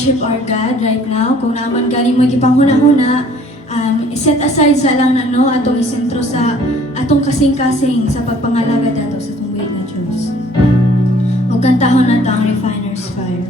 worship our God right now. Kung naman galing mo ipanghuna-huna, set aside sa lang na no, atong isentro sa atong kasing-kasing sa pagpangalaga dato sa tunggal na Diyos. O kantahon na ang Refiner's Fire.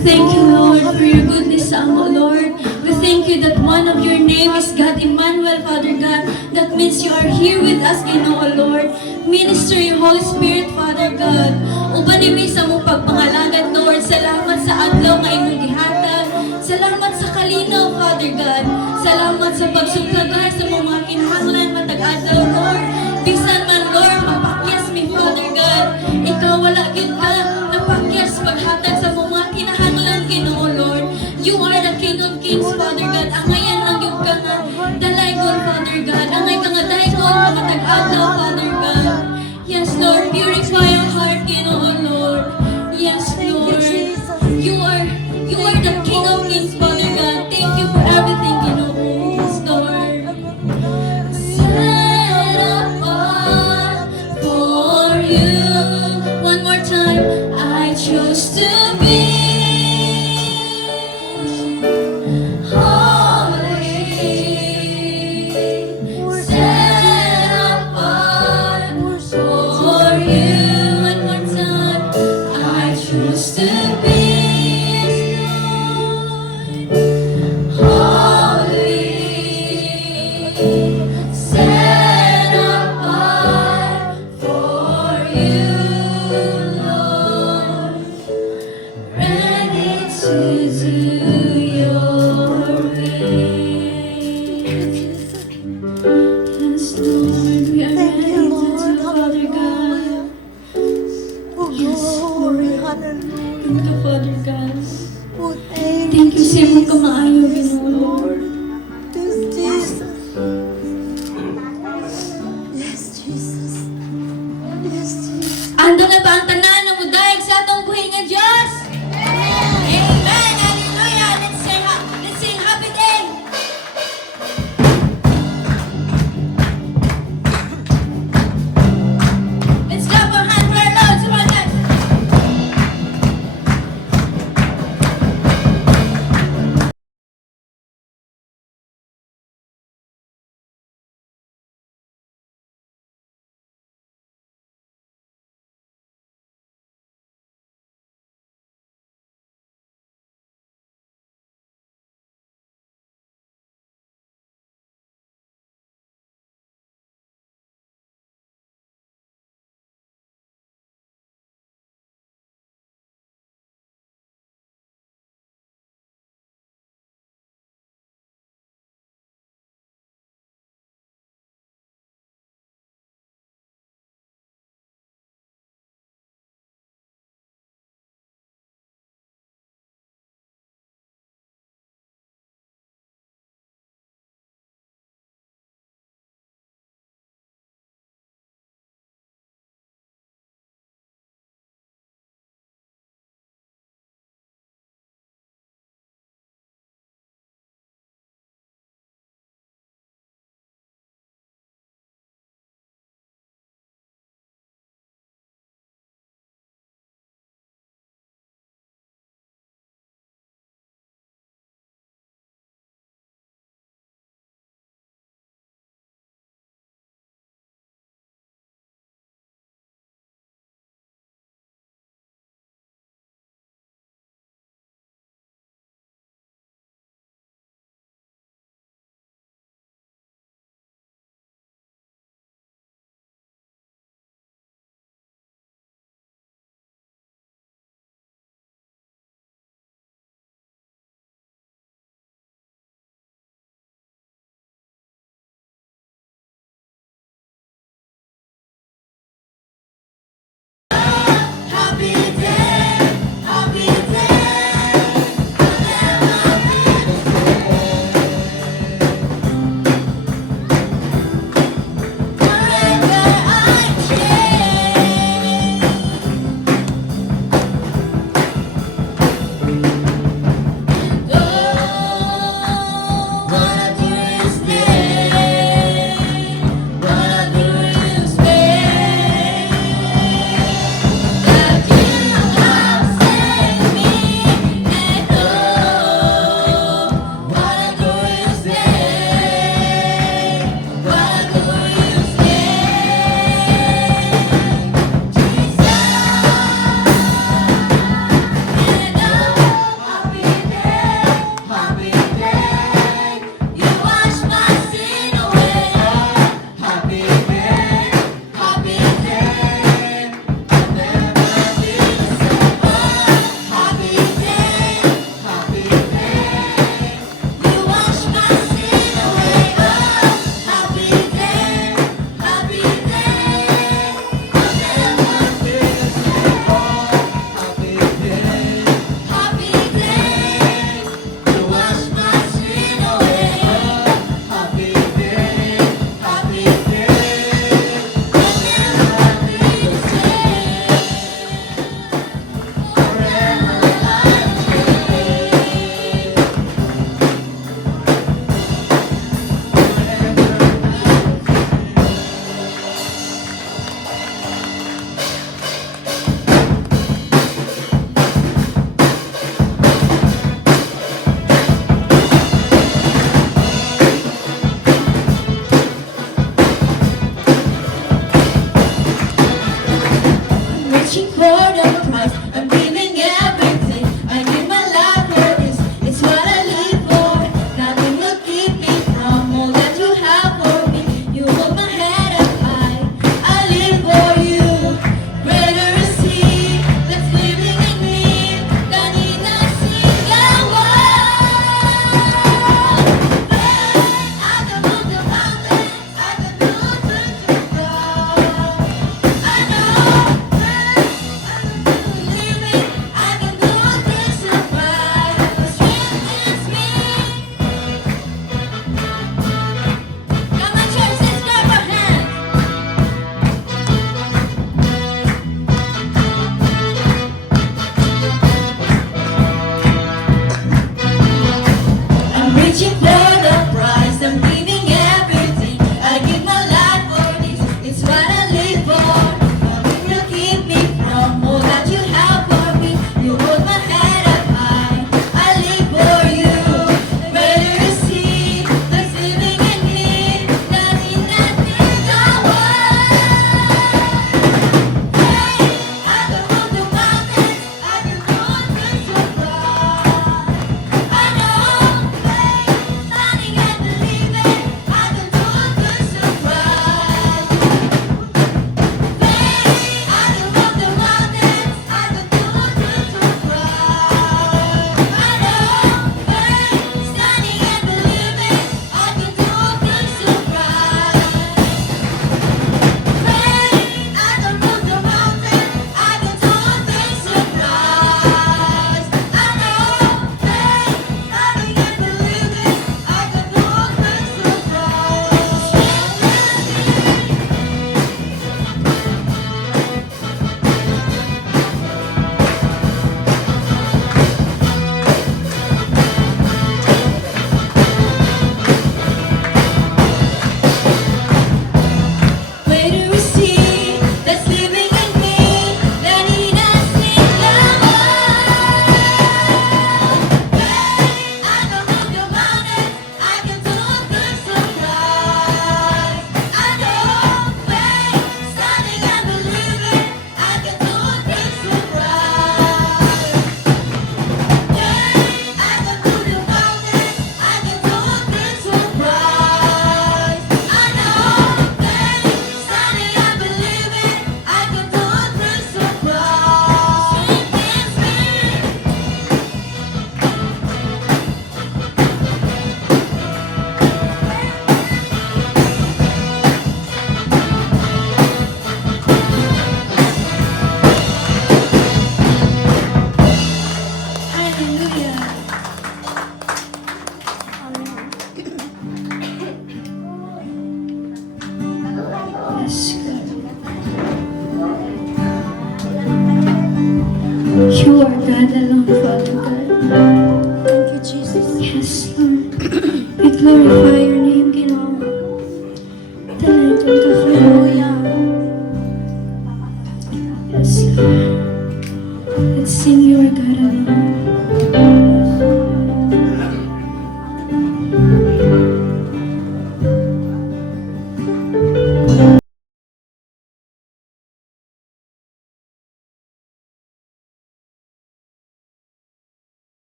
Thank you, Lord, for your goodness, Lord. We thank you that one of your name is God Emmanuel, Father God. That means you are here with us, Ginoo, Lord. Minister your Holy Spirit, Father God. Ubanimi sa mong pagpangalagad, Lord. Salamat sa adlaw nga imong gihatag. Salamat sa kalinaw, Father God. Salamat sa pagsuglagan sa mga kinahanglan matag adlaw, Lord. Bisan man, Lord, mapakyas mi, Father God. Ikaw wala gyud ka napakyas paghatag sa mga kinahanglan, Ginoo, Lord. You are be holy, set apart for you. One more time. I choose to be holy, set apart for you, Lord. Ready to do your will. Yes, Lord, we are Thank ready you, to Lord. do, Father God. Oh, glory. Hallelujah. Thank you, Father God. Oh, thank Thank you sa imong kamaayo, Yes, Ginoo. Lord. Yes, Jesus. Yes, Jesus. Yes, Jesus. Ando na ba ang tanan ng mudayeg sa atong buhay nga Diyos? Amen! Hallelujah! Let's sing happy day! Let's clap our hands very loud! Come on, guys!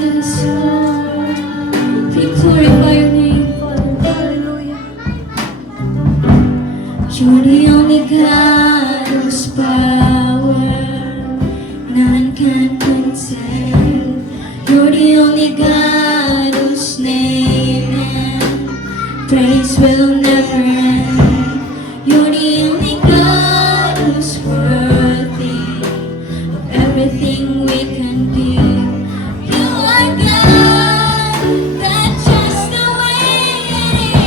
Yes, Lord. We glorify your name, Father. Hallelujah. You're the only God whose power none can contend. You're the only God whose name and praise will never end. You're the only God who's worthy of everything we can do. You are God, that's just the way it is.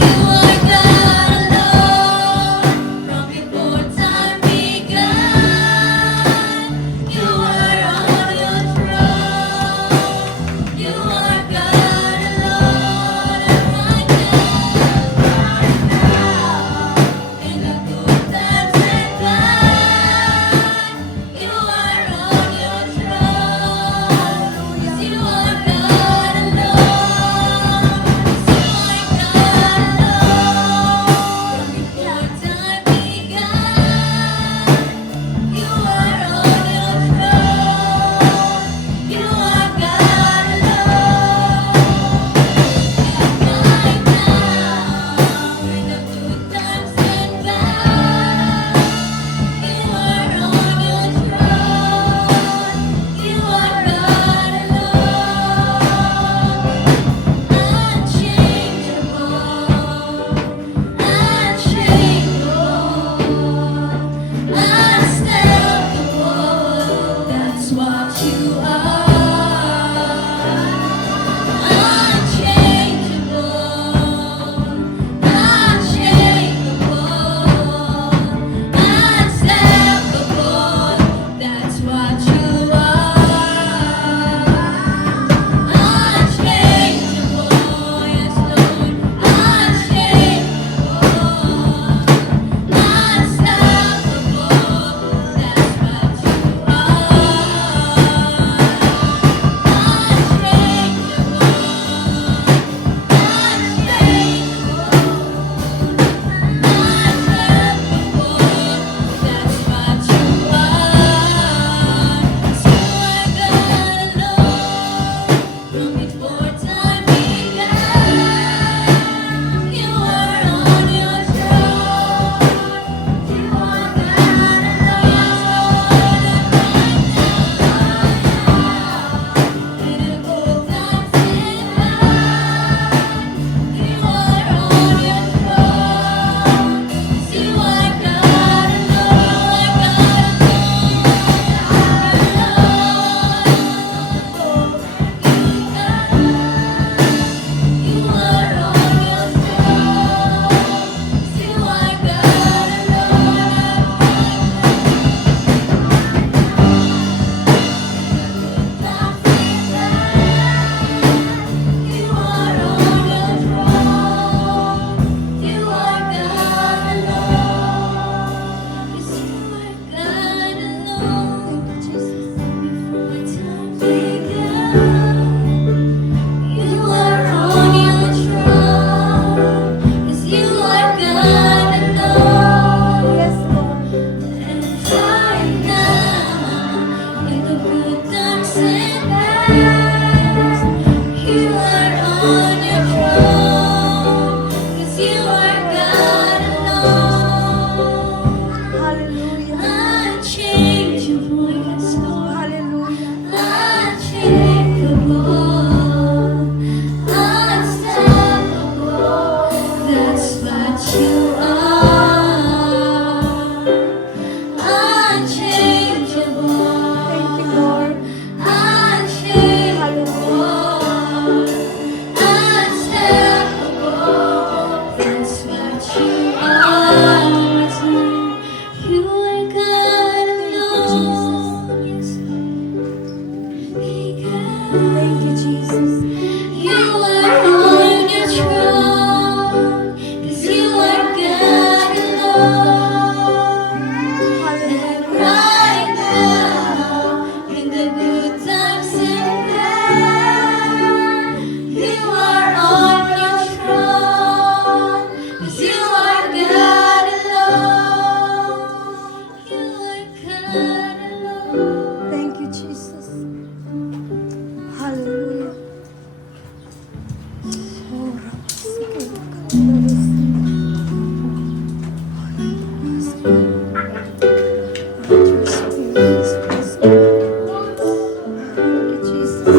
You are God alone, from before time began. You are on your throne. You are God alone, and right now, in the good times and bad, you are on your throne. You are God alone. You are God alone, before time began. You are on your throne. You are God alone. Right now, in the good times and bad, you are on your throne. You are God alone. Unchangeable, unstoppable, that's what you are. Unchangeable, unshakable, unstoppable, that's what you are. Unchangeable, yes Lord, unshakable, unstoppable, that's what you are. Thank you, Jesus. Hallelujah. Oh, Thank you, Jesus.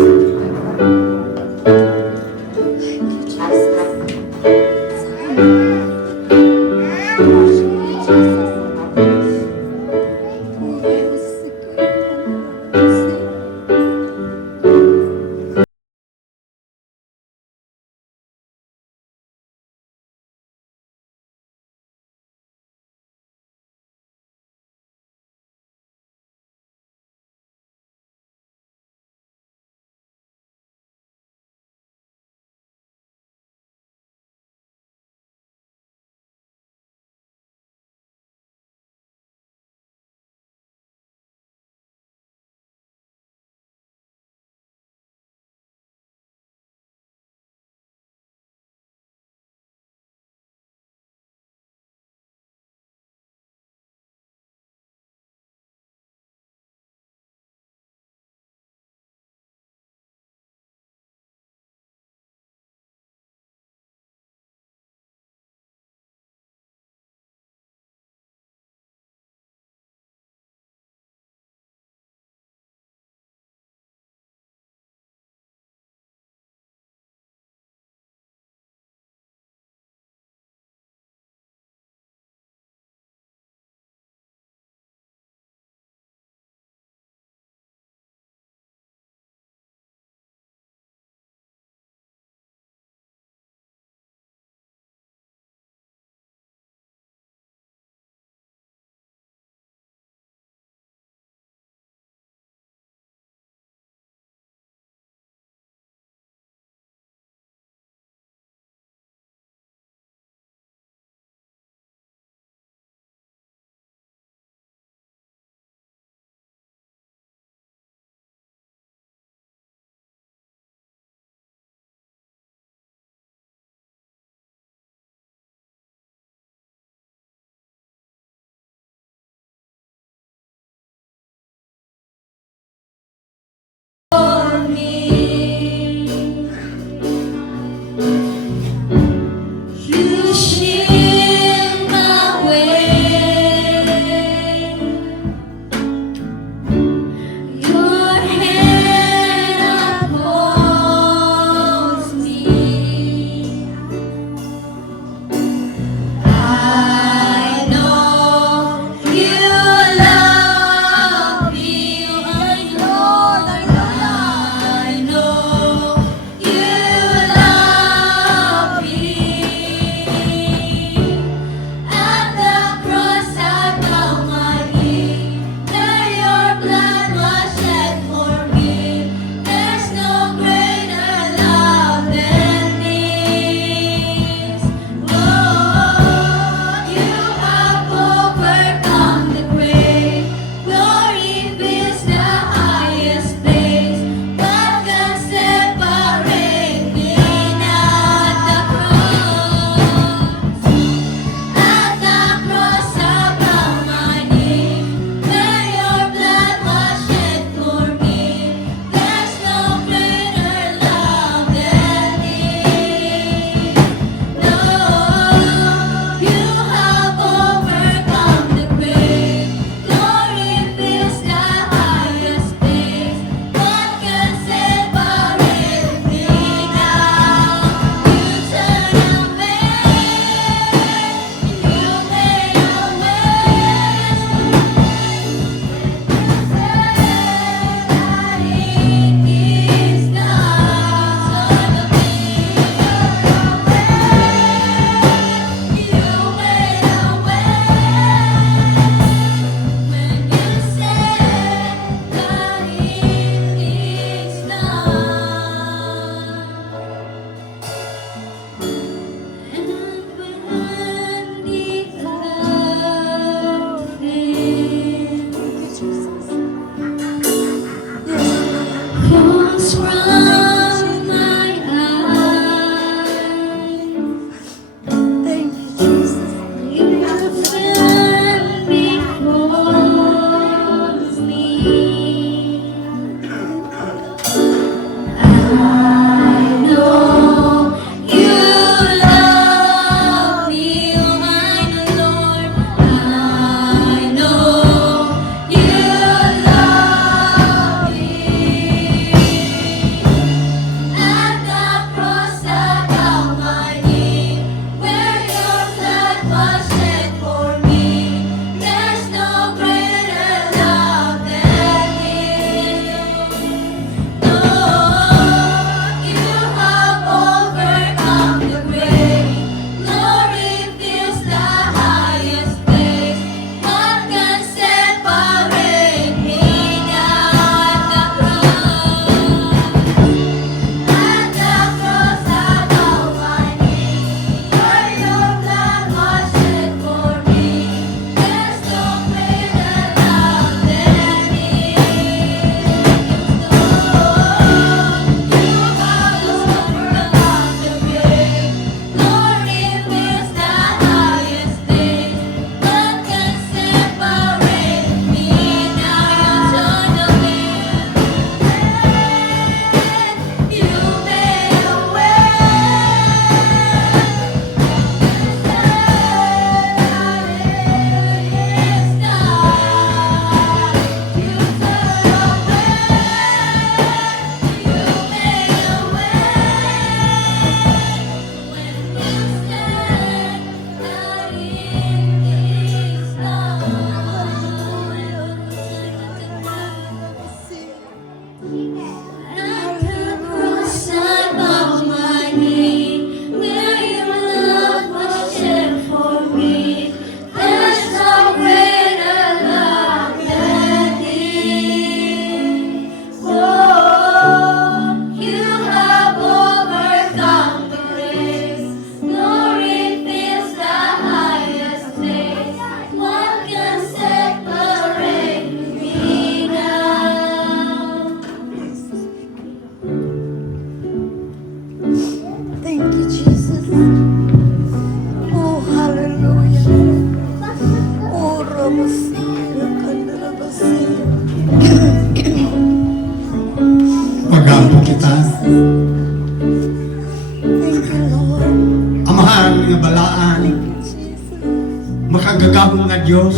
Diyos,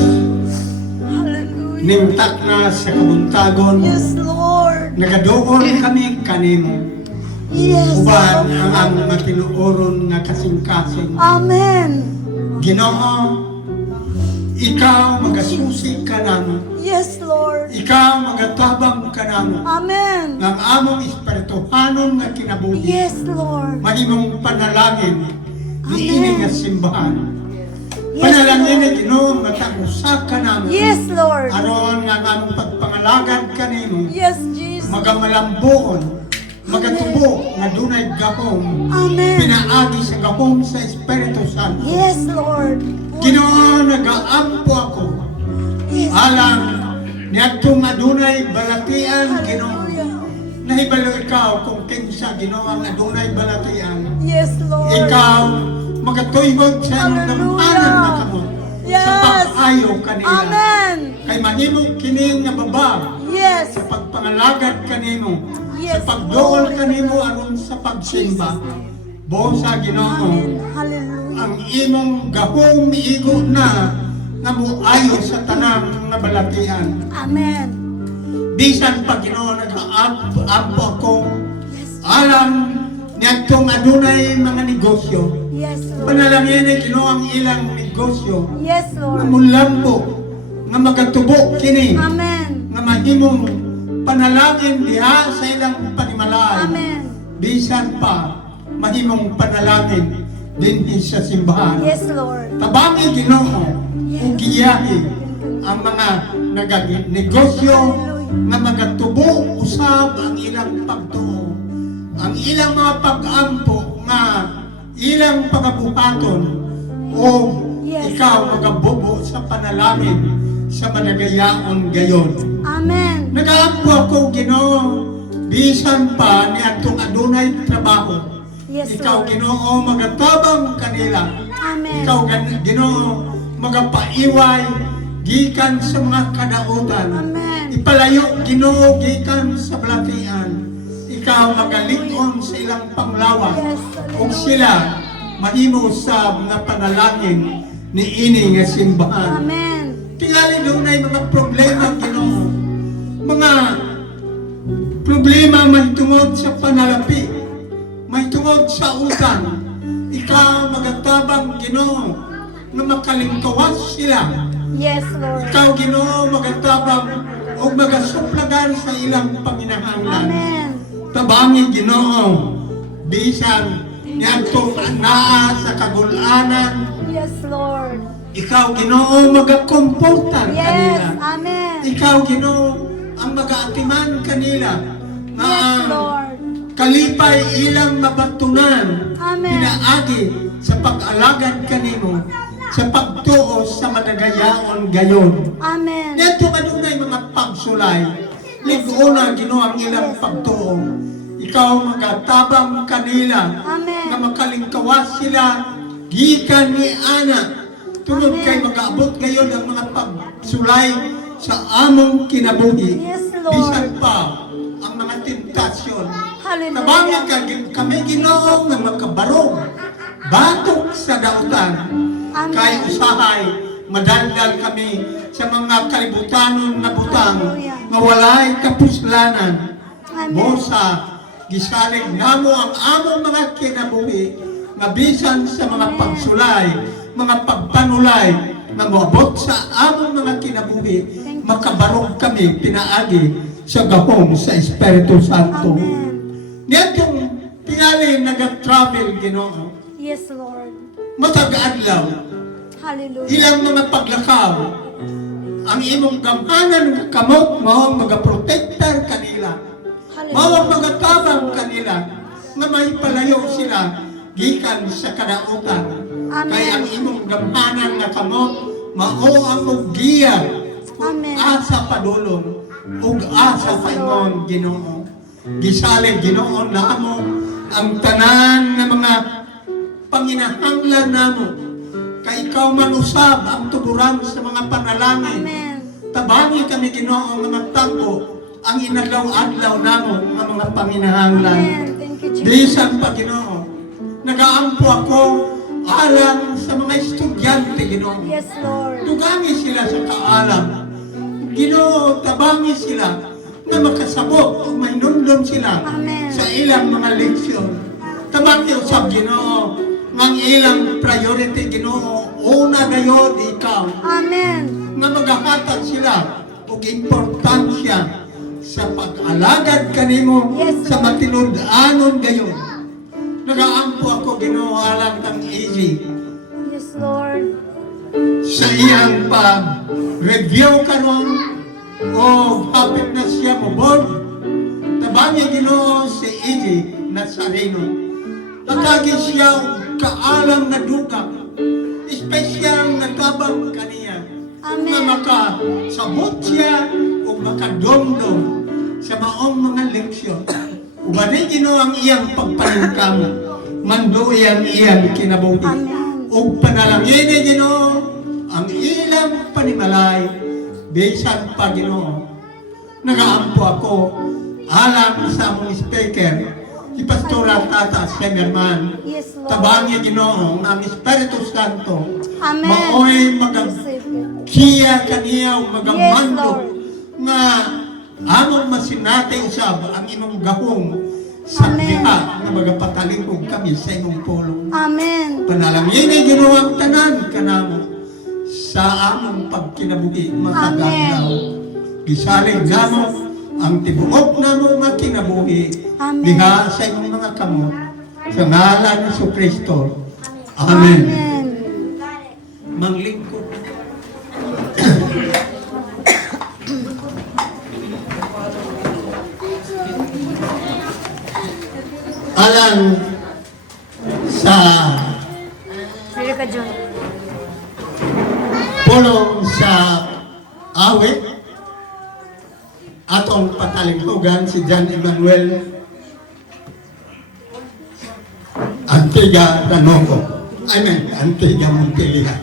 Hallelujah. nimtak na sa kabuntagon, Yes, Lord. nagadoon kami kanimo. Yes, Uban Lord. ang among matinuoron nga kasing-kasing. Amen. Ginoo, ikaw magasusi ka namo. Yes, Lord. Ikaw magatabang ka namo. Amen. Ng among espirituhanon nga kinabuhi. Yes, Lord. Mahimong panalangin Amen. diini nga simbahan. Yes, Panalangin ni Lord. Ginoo matagusa ka namo. Yes, Lord. Aron nga ang among pagpangalagad kanimo Yes, Jesus. magamalambuon, magatubo nga dunay gahom. Amen. Pinaagi sa gahom sa Espiritu Santo. Yes, Lord. Ginoo nagaampo ako. Yes. Alang niadtong adunay balatian Ginoo. Hallelujah. Nahibalo ikaw kung kinsa Ginoo ang adunay balatian. Yes, Lord. Ikaw magatuybod sa imong damhanan na kamo. Sa Yes. pag-ayo kanila. Amen. Kay mahimong kining nga baba Yes. sa pagpangalagad kanimo. Yes, sa pagdool Lord. kanimo aron sa pagsimba. Buong sa Ginoo. Amen. Hallelujah. Ang imong gahong miigo na nga muayo sa tanang nga balatian. Amen. Bisan pa Ginoo nag-aampo ako Yes. alam niadtong adunay mga negosyo. Yes, Lord. Panalangin ni Ginoo ang ilang negosyo Yes, nga Lord. mulambo nga magatubo kini Amen. nga mahimong panalangin diha sa ilang panimalay. Amen. Bisan pa mahimong panalangin dinhi sa simbahan. Yes, Lord. Tabangi Ginoo ug giyahi ang mga nagnegosyo nga magatubo usab ang ilang pagtuo. Ang ilang mga pag-ampo nga ilang pagabuhaton o Yes. ikaw magabubo sa panalangin sa managayaon gayon. Amen. Nagaampo ako Ginoo bisan pa ni atong adunay trabaho. Yes, Ikaw Lord. Ginoo magatabang kanila. Amen. Ikaw Ginoo magapaiway gikan sa mga kadautan. Amen. Ipalayo Ginoo gikan sa balatian. Ikaw magalingon sa ilang panglawas. Yes, Kung sila mahimo sa mga panalangin ni ini nga simbahan. Amen. Tingali doon ay mga problema Ginoo. Mga problema may tungod sa panalapi. May tungod sa utang. Ikaw magatabang Ginoo na makalingkawas sila. Yes, Lord. Ikaw Ginoo magatabang o magasuplagan sa ilang panginahanglan. Amen. Tabangi Ginoo bisan niadtong anaa sa kagulanan. Yes, Lord. Ikaw Ginoo magakomportan Yes. kanila. Amen. Ikaw Ginoo ang magaatiman kanila nga Yes, ang Lord. kalipay ilang mabatunan Amen. pinaagi sa pag-alagad kanimo sa pagtuo sa madagayaon gayon. Amen. Dito kanunay mga pagsulay liguna Ginoo ang ilang pagtuo. Ikaw magatabang kanila Amen. nga makalingkawas sila gikan ni ana tungod Amen. kay mag-abot gayon ang mga pagsulay sa among kinabuhi. Yes, Lord. Bisan pa ang mga tentasyon. Hallelujah. Tabangan kami Ginoo nga makabarog batok sa dautan. Amen. Kay usahay madaldal kami sa mga kalibutanon na butang Hallelujah. nga walay kapuslanan. Amen. Bosa gisalig namo ang among mga kinabuhi nga bisan sa mga Amen. pagsulay, mga pagpanulay nga moabot sa among mga kinabuhi, Thank you. makabarog kami pinaagi sa gahom sa Espiritu Santo. Amen. Niyatong tingali nag-travel Ginoo. Yes, Lord. Matag adlaw, Hallelujah. ilang mga paglakaw, ang imong gamhanan nga kamot mao ang magaprotektar kanila. Mao ang Hallelujah. magatabang kanila nga may palayo sila gikan sa kadautan. Amen. Kay ang imong gamhanan nga kamot mao ang mugiya Amen. asa padulong ug asa paingon Ginoo. Gisalig Ginoo namo ang tanan nga mga panginahanglan namo. Kay ikaw man usab ang tuburan sa mga panalangin. Amen. Tabangi kami Ginoo nga magtampo ang inadlaw-adlaw namo nga mga panginahanglan. Amen. Thank you, Jesus. Bisan pa Ginoo, nagaampo ako alang sa mga estudyante, Ginoo. Yes, Lord. Dugangi sila sa kaalam. Ginoo, tabangi sila na makasabot o mainundon sila Amen. sa ilang mga leksyon. Tabangi usab, Ginoo, ng ilang priority, Ginoo, una gayod ikaw, Amen. nga maghahatag sila og importansya sa pag-alagad kanimo Yes, sa Lord. matinud-anon gayon. Nagaampo ako, Ginoo, alang kang easy Yes, Lord. sa iyang pag-review karon o hapit na siya mo board. Tabangi, Ginoo, si Easy Nazareno. Atagi siya og kaalam na duka, espesyal na tabang kaniya. Amen. Na makasabot siya o makadomdom sa maong mga leksyon. Ubani, Ginoo, ang iyang pagpanungkam, manduy ang iyang kinabuhi. Amen. O panalangin, Ginoo, ang ilang panimalay, bisan pa, Ginoo. Nagaampo ako, alam sa among speaker, si Pastora Tata Semerman. Yes, Lord. Tabangi, Ginoo, ang Espiritu Santo, Amen. maoy Receive it. kiya kaniya o magamando Yes, Lord. nga among masinatay usab ang imong gahong sa Amen. diha nga magapatalingkog kami sa imong pulong. Amen. Panalangin ay ginawang tanan kanamo sa among pagkinabuhi mataganaw. Gisalig namo ang tibuok namo nga kinabuhi Amen. diha sa imong mga kamot sa ngalan ni Kristo. Amen. Amen. Manglingkod. Alang sa Pwede ka, John. pulong sa awit atong patalinghugan si John Emmanuel Antiga Danogo. Amen. Antiga Montilla.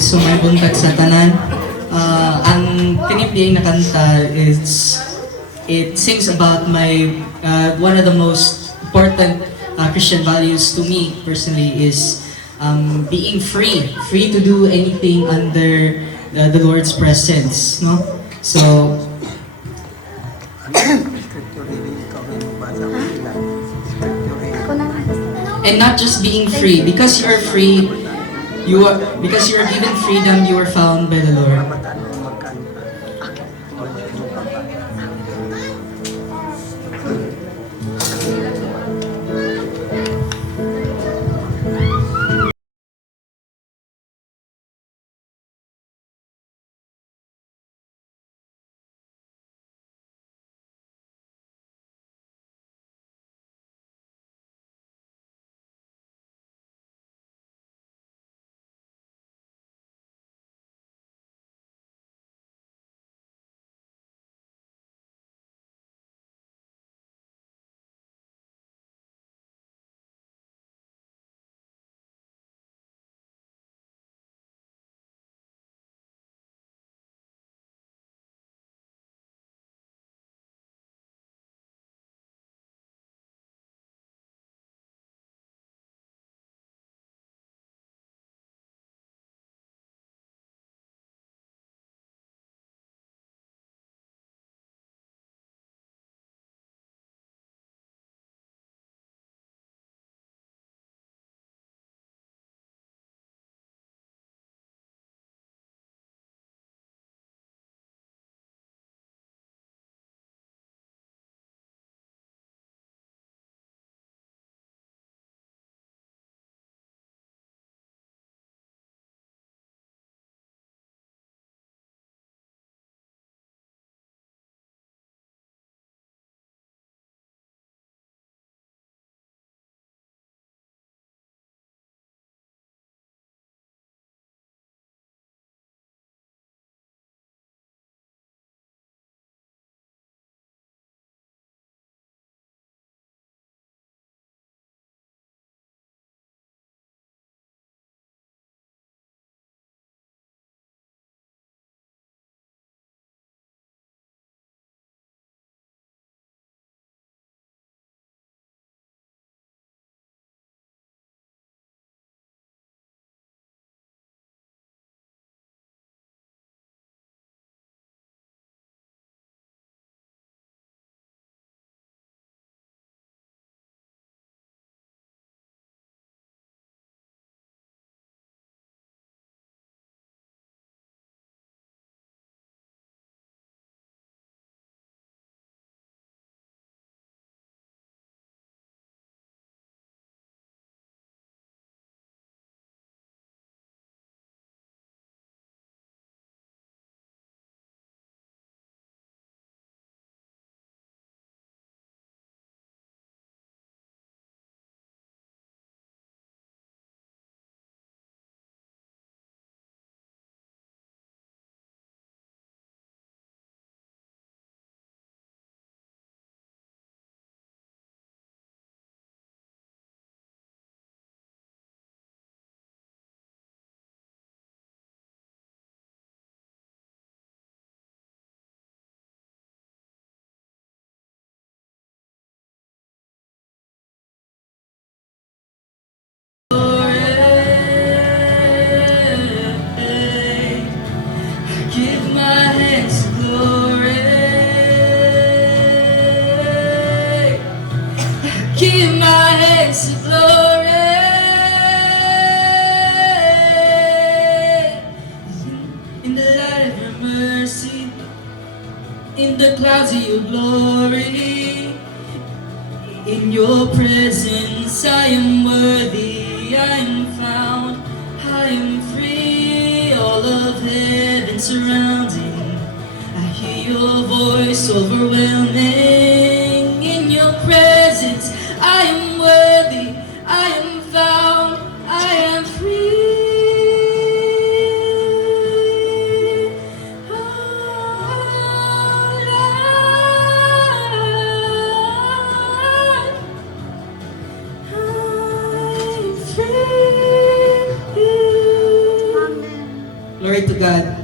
Sumay buntag sa tanan. Ang pinipili na kanta is it sings about my one of the most important Christian values to me personally is being free to do anything under the Lord's presence, no? So Ako na lang. and not just being free because you're free, because you're given freedom, you are found by the Lord. Give my hands to glory. In the light of your mercy, in the clouds of your glory, in your presence I am worthy, I am found, I am free. All of heaven surrounding, I hear your voice overwhelming. In your presence I am worthy, I am found, I am free. I'm free. Amen. Glory to God.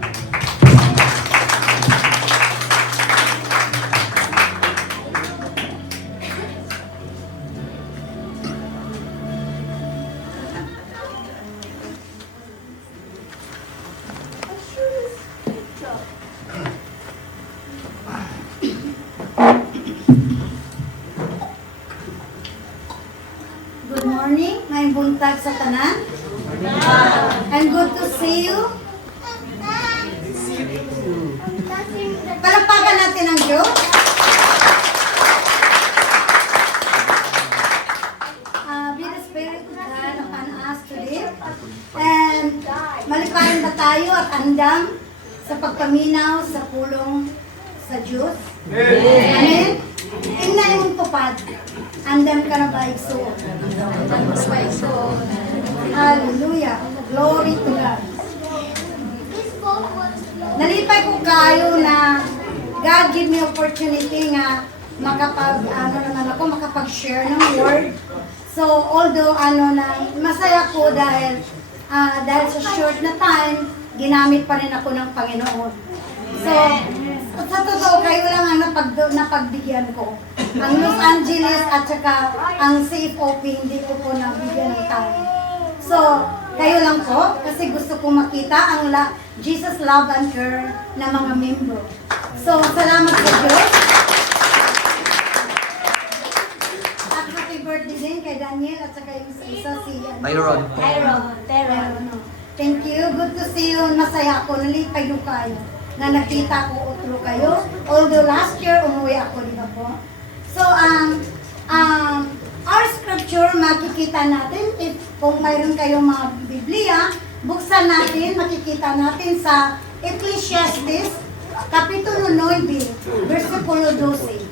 Good morning, may buntag sa tanan. And good to see you. Palakpakan natin ang Diyos. Be the Spirit of God upon us today. And malipayan ba tayo at andam sa pagpaminaw sa pulong sa Diyos? Amen? Tingnan yung tupad. Andam ka na ba, Igso? Hallelujah. Glory to God. Nalipay ko kayo na God give me opportunity nga makapag-share ng word. So, although masaya ko dahil sa short na time, ginamit pa rin ako ng Panginoon. So, sa totoo, kayo lang ang napagbigyan ko. Ang Los Angeles at saka ang CFOP, hindi ko po nabigyan ng time. So, kayo lang po, kasi gusto ko makita ang Jesus Love and Care na mga membro. So, salamat sa Diyos. At happy birthday din kay Daniel at saka yung isa si Tyron. Tyron. Thank you. Good to see you. Masaya ako. Nalipay yung kayo na nakita ko utro kayo. Although last year, umuwi ako, di ba po? So, our scripture, makikita natin, kung mayroon kayong mga Biblia, buksan natin, makikita natin sa Ecclesiastes, Kapitulo 9, versikulo 12.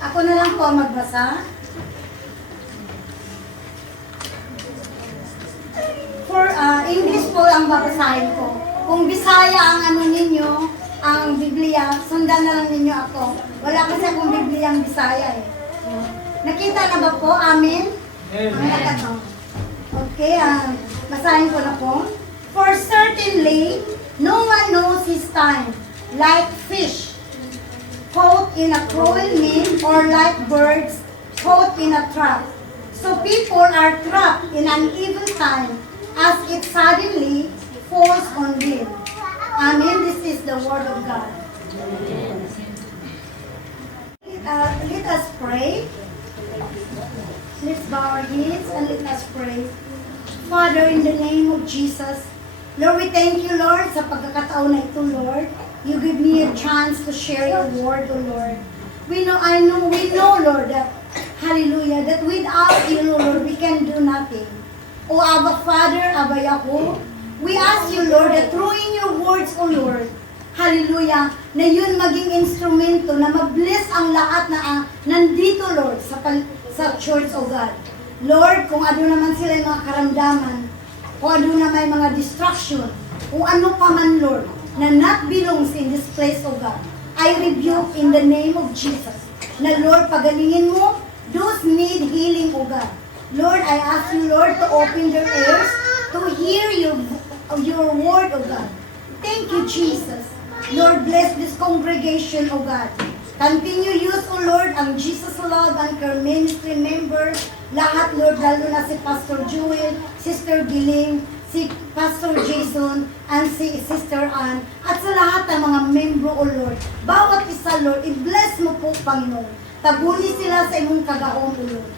Ako na lang po magbasa. For English po ang babasahin ko. Kung Bisaya ang ninyo, ang Biblia, sundan na lang ninyo ako. Wala kasi akong Biblia ang Bisaya eh. Nakita na ba po? Amen? Amen. Okay, basahin ko na po. For certainly, no one knows his time, like fish caught in a cruel net, or like birds caught in a trap. So people are trapped in an evil time, as it suddenly falls on them. Amen. This is the word of God. Let us pray. Let's bow our heads and let us pray. Father, in the name of Jesus, Lord, we thank you, Lord, sa pagkakataon na ito, Lord. You give me a chance to share your word, O Lord. We know, Lord, that, hallelujah, that without you, Lord, we can do nothing. O Abba Father, Abba Yahweh, we ask you, Lord, that through in your words, O Lord, hallelujah, na yun maging instrumento na mabless ang lahat na nandito, Lord, sa church, O God. Lord, kung ano naman sila yung mga karamdaman, kung ano na may mga distraction, kung ano pa man, Lord, na not belongs in this place, O God, I rebuke in the name of Jesus, na Lord, pagalingin mo, those need healing, O God. Lord, I ask you, Lord, to open their ears to hear your word, O God. Thank you, Jesus. Lord, bless this congregation, O God. Continue use, O Lord, ang Jesus Love and Care Ministry members, lahat, Lord, lalo na si Pastor Jewel, Sister Giling, si Pastor Jason, and si Sister Ann, at sa lahat ng mga membro, O Lord. Bawat isa, Lord, i-bless mo po, Panginoon. Tabuli sila sa imong kagaong, O Lord.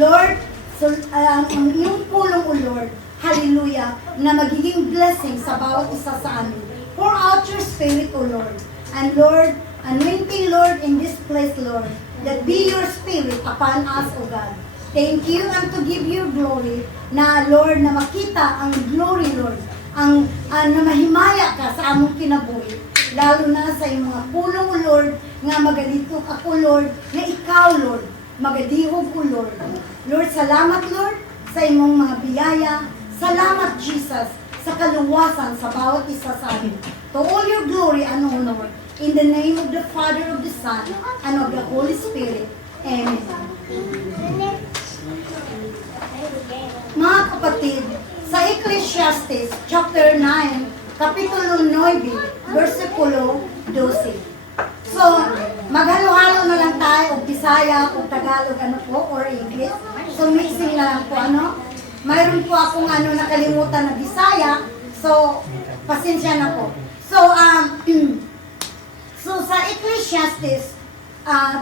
Lord, so, ang iyong pulong, O Lord, hallelujah, na magiging blessing sa bawat isa sa amin. Pour out your spirit, O Lord. And Lord, anointing, Lord, in this place, Lord, that be your spirit upon us, O God. Thank you and to give you glory na, Lord, na makita ang glory, Lord, ang na mahimaya ka sa among kinabuhi. Lalo na sa iyong mga pulong, O Lord, nga magalito ako, Lord, na ikaw, Lord, magadihog ko, Lord. Lord, salamat, Lord, sa imong mga biyaya. Salamat, Jesus, sa kaluwasan sa bawat isa sa amin. To all your glory and honor, in the name of the Father, of the Son, and of the Holy Spirit. Amen. Mga kapatid, sa Ecclesiastes chapter 9, Kapitulo 9, versikulo 12. So, maghalo-halo na lang tayo, o Bisaya, o Tagalog, ano po, or English. So, mixing na lang po, ano. Mayroon po akong nakalimutan na Bisaya, so, pasensya na po. So, so sa Ecclesiastes,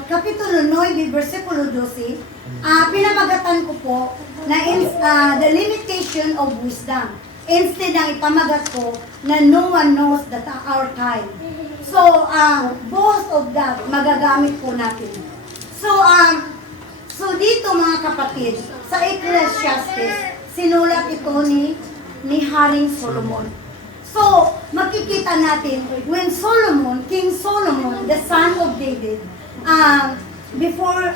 Kapitulo 9, versikulo 12, pinamagatan ko po na the limitation of wisdom. Instead na ipamagat ko na no one knows that our time. So, both of that magagamit po natin. So, so dito mga kapatid, sa Ecclesiastes, sinulat ito ni Haring Solomon. So, makikita natin, when Solomon, King Solomon, the son of David, before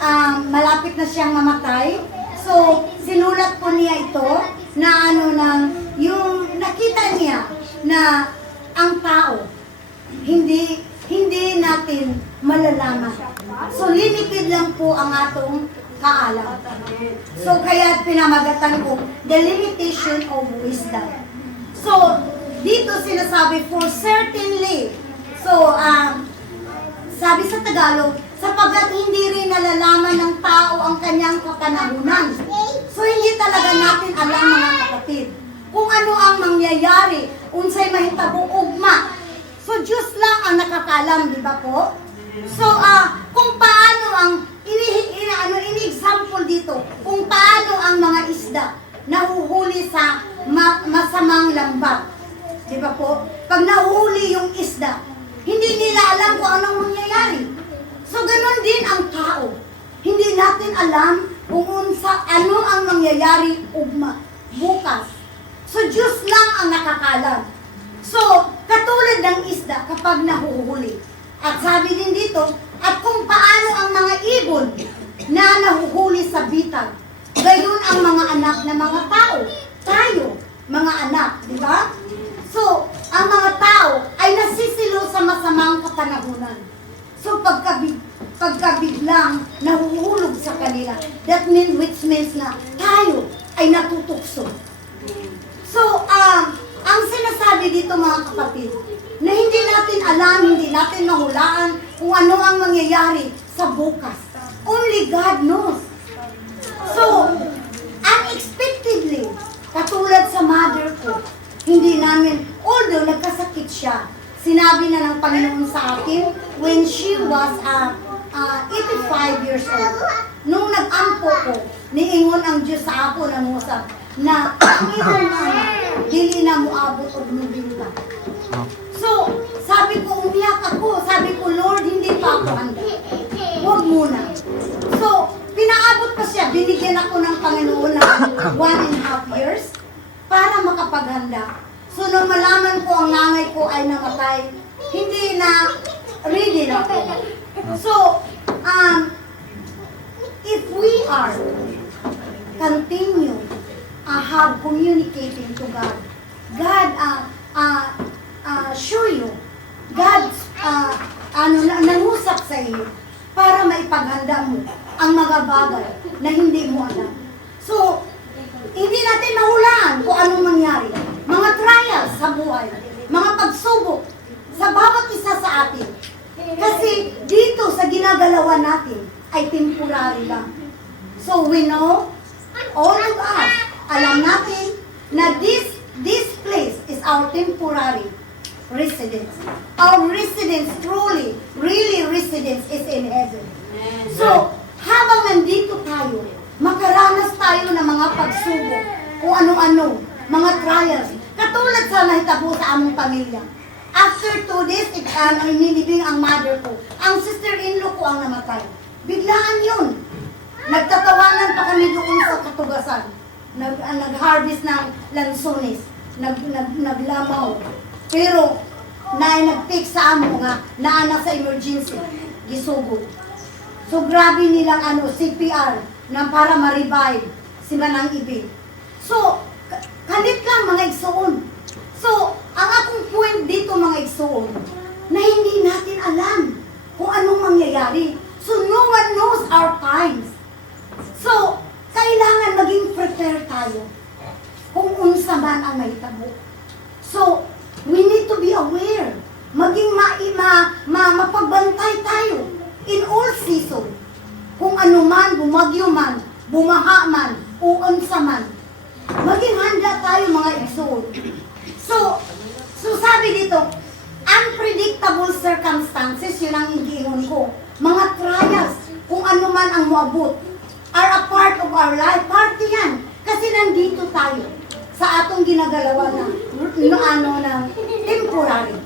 malapit na siyang mamatay, so, sinulat po niya ito na yung nakita niya na ang tao, hindi natin malalaman. So, limited lang po ang atong kaalam. So, kaya pinamagatan ko, the limitation of wisdom. So, dito sinasabi, for certainly. So, sabi sa Tagalog, sapagkat hindi rin nalalaman ng tao ang kanyang kapanahunan. So, hindi talaga natin alam, mga kapatid, kung ano ang mangyayari, unsay mahitabong ugma. So, Diyos lang ang nakakalam, di ba po? So, kung paano ang, ini-example dito, kung paano ang mga isda nahuhuli sa masamang lambat. Di ba po? Pag nahuhuli yung isda, hindi nila alam kung anong mangyayari. So, ganun din ang tao. Hindi natin alam kung ano ang mangyayari bukas. So, Diyos lang ang nakakalam. So, katulad ng isda kapag nahuhuli. At sabi din dito, at kung paano ang mga ibon na nahuhuli sa bitag. Gayon ang mga anak na mga tao. Tayo, mga anak, di ba? So, ang mga tao ay nasisilo sa masamang kapanahunan. So, pagkabiglang nahuhulog sa kanila, which means na tayo ay natutukso. So, ang sinasabi dito mga kapatid, na hindi natin alam, hindi natin mahulaan kung ano ang mangyayari sa bukas. Only God knows. So, unexpectedly, katulad sa mother ko, hindi namin, although nagkasakit siya, sinabi na ng Panginoon sa akin when she was 85 years old. Nung nag-ampo ko, niingon ang Diyos sa ako ng usap na ang iyong mama, dili na mo abot o nubinta. So, sabi ko, umiyak ako. Sabi ko, Lord, hindi pa ako handa. Huwag muna. So, pinaabot pa siya. Binigyan ako ng Panginoon ng 1.5 years para makapaghanda. So, nung malaman ko ang nanay ko ay namatay, hindi na ready na ako. So, if we are continue have communicating to God, God show you, God nangusap sa iyo para maipaghanda mo ang mga bagay na hindi mo alam. So, hindi natin mahulaan kung anong mangyari. Mga trials sa buhay, mga pagsubok sa bawat isa sa atin. Kasi dito sa ginagalawan natin ay temporary lang. So we know, all of us, alam natin na this place is our temporary residence. Our residence truly, really residence is in heaven. So, habang nandito tayo, makaranas tayo ng mga pagsubok, kung ano-ano, mga trials. Katulad sa nahitabo sa among pamilya. After 2 days, inilibing ang mother ko. Ang sister-in-law ko ang namatay. Biglaan yun. Nagtatawanan pa kami doon sa katugasan. Nag-harvest ng lansones. Naglamaw. Pero, nag-take sa amo nga, naana sa emergency. Gisugod. So, grabe nilang CPR na para ma-revive si Manang Ibi. So, kalit lang mga igsoon. So, ang akong point dito mga igsoon, na hindi natin alam kung anong mangyayari. So, no one knows our times. So, kailangan maging prepare tayo kung unsa man ang mahitabo. So, we need to be aware. Maging mapagbantay tayo in all season. Kung ano man, bumagyo man, bumaha man, o unsa man. Maging handa tayo mga igsoon. So sabi dito, unpredictable circumstances, yun ang ingiingon ko. Mga trials, kung ano man ang muabot, are a part of our life. Parte yan. Kasi nandito tayo sa atong ginagalawan ng temporary.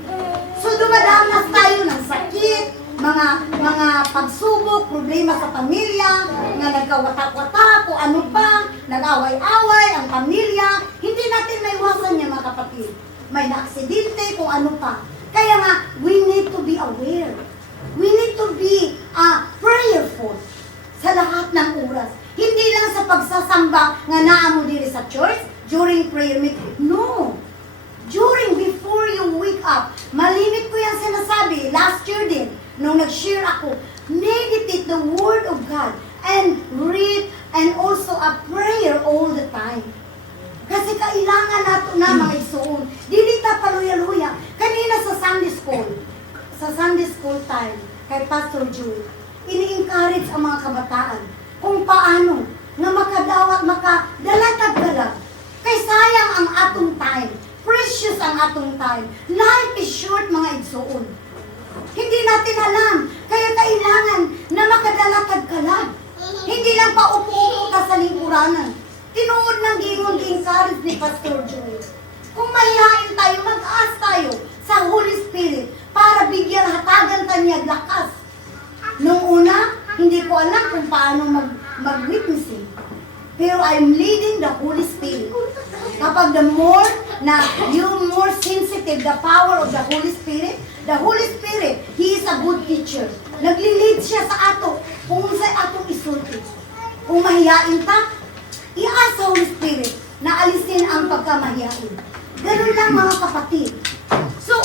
So dumadanas tayo ng sakit, mga pagsubok, problema sa pamilya, nga nagkawatak-watak, o ano pa, nag-away-away ang pamilya. Hindi natin maiwasan niya mga kapatid. May na-aksidente, kung ano pa. Kaya nga, we need to be aware. We need to be prayerful sa lahat ng oras. Hindi lang sa pagsasamba nga naamo diri sa church, during prayer meeting. No! Before you wake up, malimit ko yung sinasabi, last year din, nung nag-share ako, meditate the Word of God and read and also a prayer all the time. Kasi kailangan nato na mga igsoon. Dili ta paluya-luya. Kanina sa Sunday school time, kay Pastor Jude, ini-encourage ang mga kabataan kung paano na makadalatag ka lang. Kay sayang ang atong time. Precious ang atong time. Life is short mga igsoon. Hindi natin alam. Kaya kailangan na makadalatag ka lang. Hindi lang paupo-upo ka sa lingkuranan. Tinuod ng gingon-encourage ni Pastor Joel. Kung mahihain tayo, mag-ask tayo sa Holy Spirit para bigyan hatagan ta niya lakas. Nung una, hindi ko alam kung paano mag-witnessing. Pero I'm leading the Holy Spirit. Kapag the more sensitive, the power of the Holy Spirit, He is a good teacher. Nagli-lead siya sa ato kung sa'y atong isulti. Kung mahihain ta, i-ask sa Holy Spirit na alisin ang pagkamahihain. Ganun lang mga kapatid. So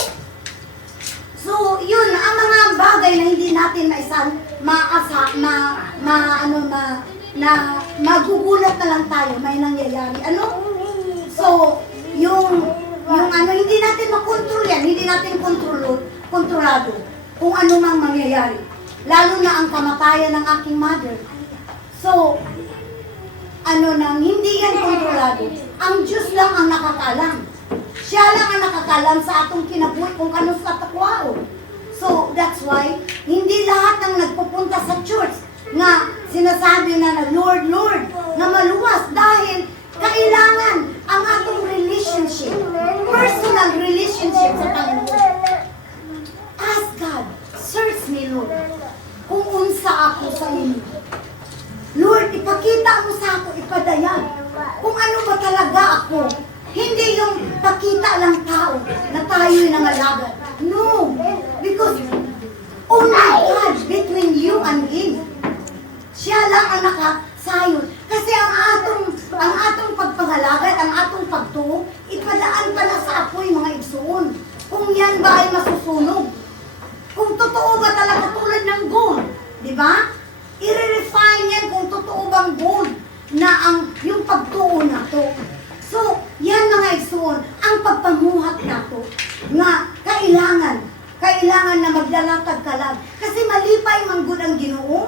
yun, ang mga bagay na hindi natin magugulat na lang tayo, may nangyayari. So, hindi natin makontrol yan, hindi natin kontrolado kung ano mang mangyayari. Lalo na ang kamatayan ng aking mother. So, hindi yan kontrolado. Ang Diyos lang ang nakakalam. Siya lang ang nakakalam sa atong kinabuhi kung kano sa takwao. So, that's why, hindi lahat ng nagpupunta sa church nga sinasabi na Lord, Lord, na maluwas dahil kailangan ang atong relationship, personal relationship sa Panginoon. Ask God, search me, Lord, kung unsa ako sa inyo. Lord, ipakita mo sa ako, ipadayag, kung ano ba talaga ako. Hindi yung pakita lang tao na tayo'y nangalagad. No, because only God between you and Him. Siya lang ang nakasayon. Kasi ang atong pagpangalagad, ang atong pagtuo, ipadaan pa na sa apoy mga igsoon. Kung yan ba ay masusunog. Kung totoo ba talaga tulad ng gold. Di ba? I-refine yan kung totoo bang gold na yung pagtuo na to. So, yan mga igsoon, ang pagpamuhat na to, nga kailangan na maglalatag ka lang. Kasi malipay manggod ang Ginoo.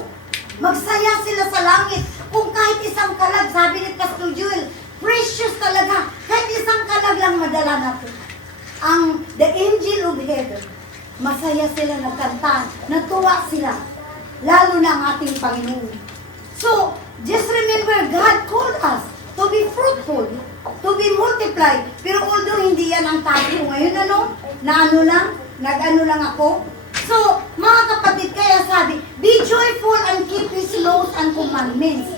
Magsaya sila sa langit. Kung kahit isang kalag, sabi ni Pastor Joel, precious talaga. Kahit isang kalag lang madala natin. The angel of heaven, masaya sila nagkanta, natuwa sila. lalo na ang ating Panginoon. So, just remember, God called us to be fruitful, to be multiplied. Pero although hindi yan ang topic ko ngayon, nag-ano lang ako. So, mga kapatid, kaya sabi, be joyful and keep His laws and commandments.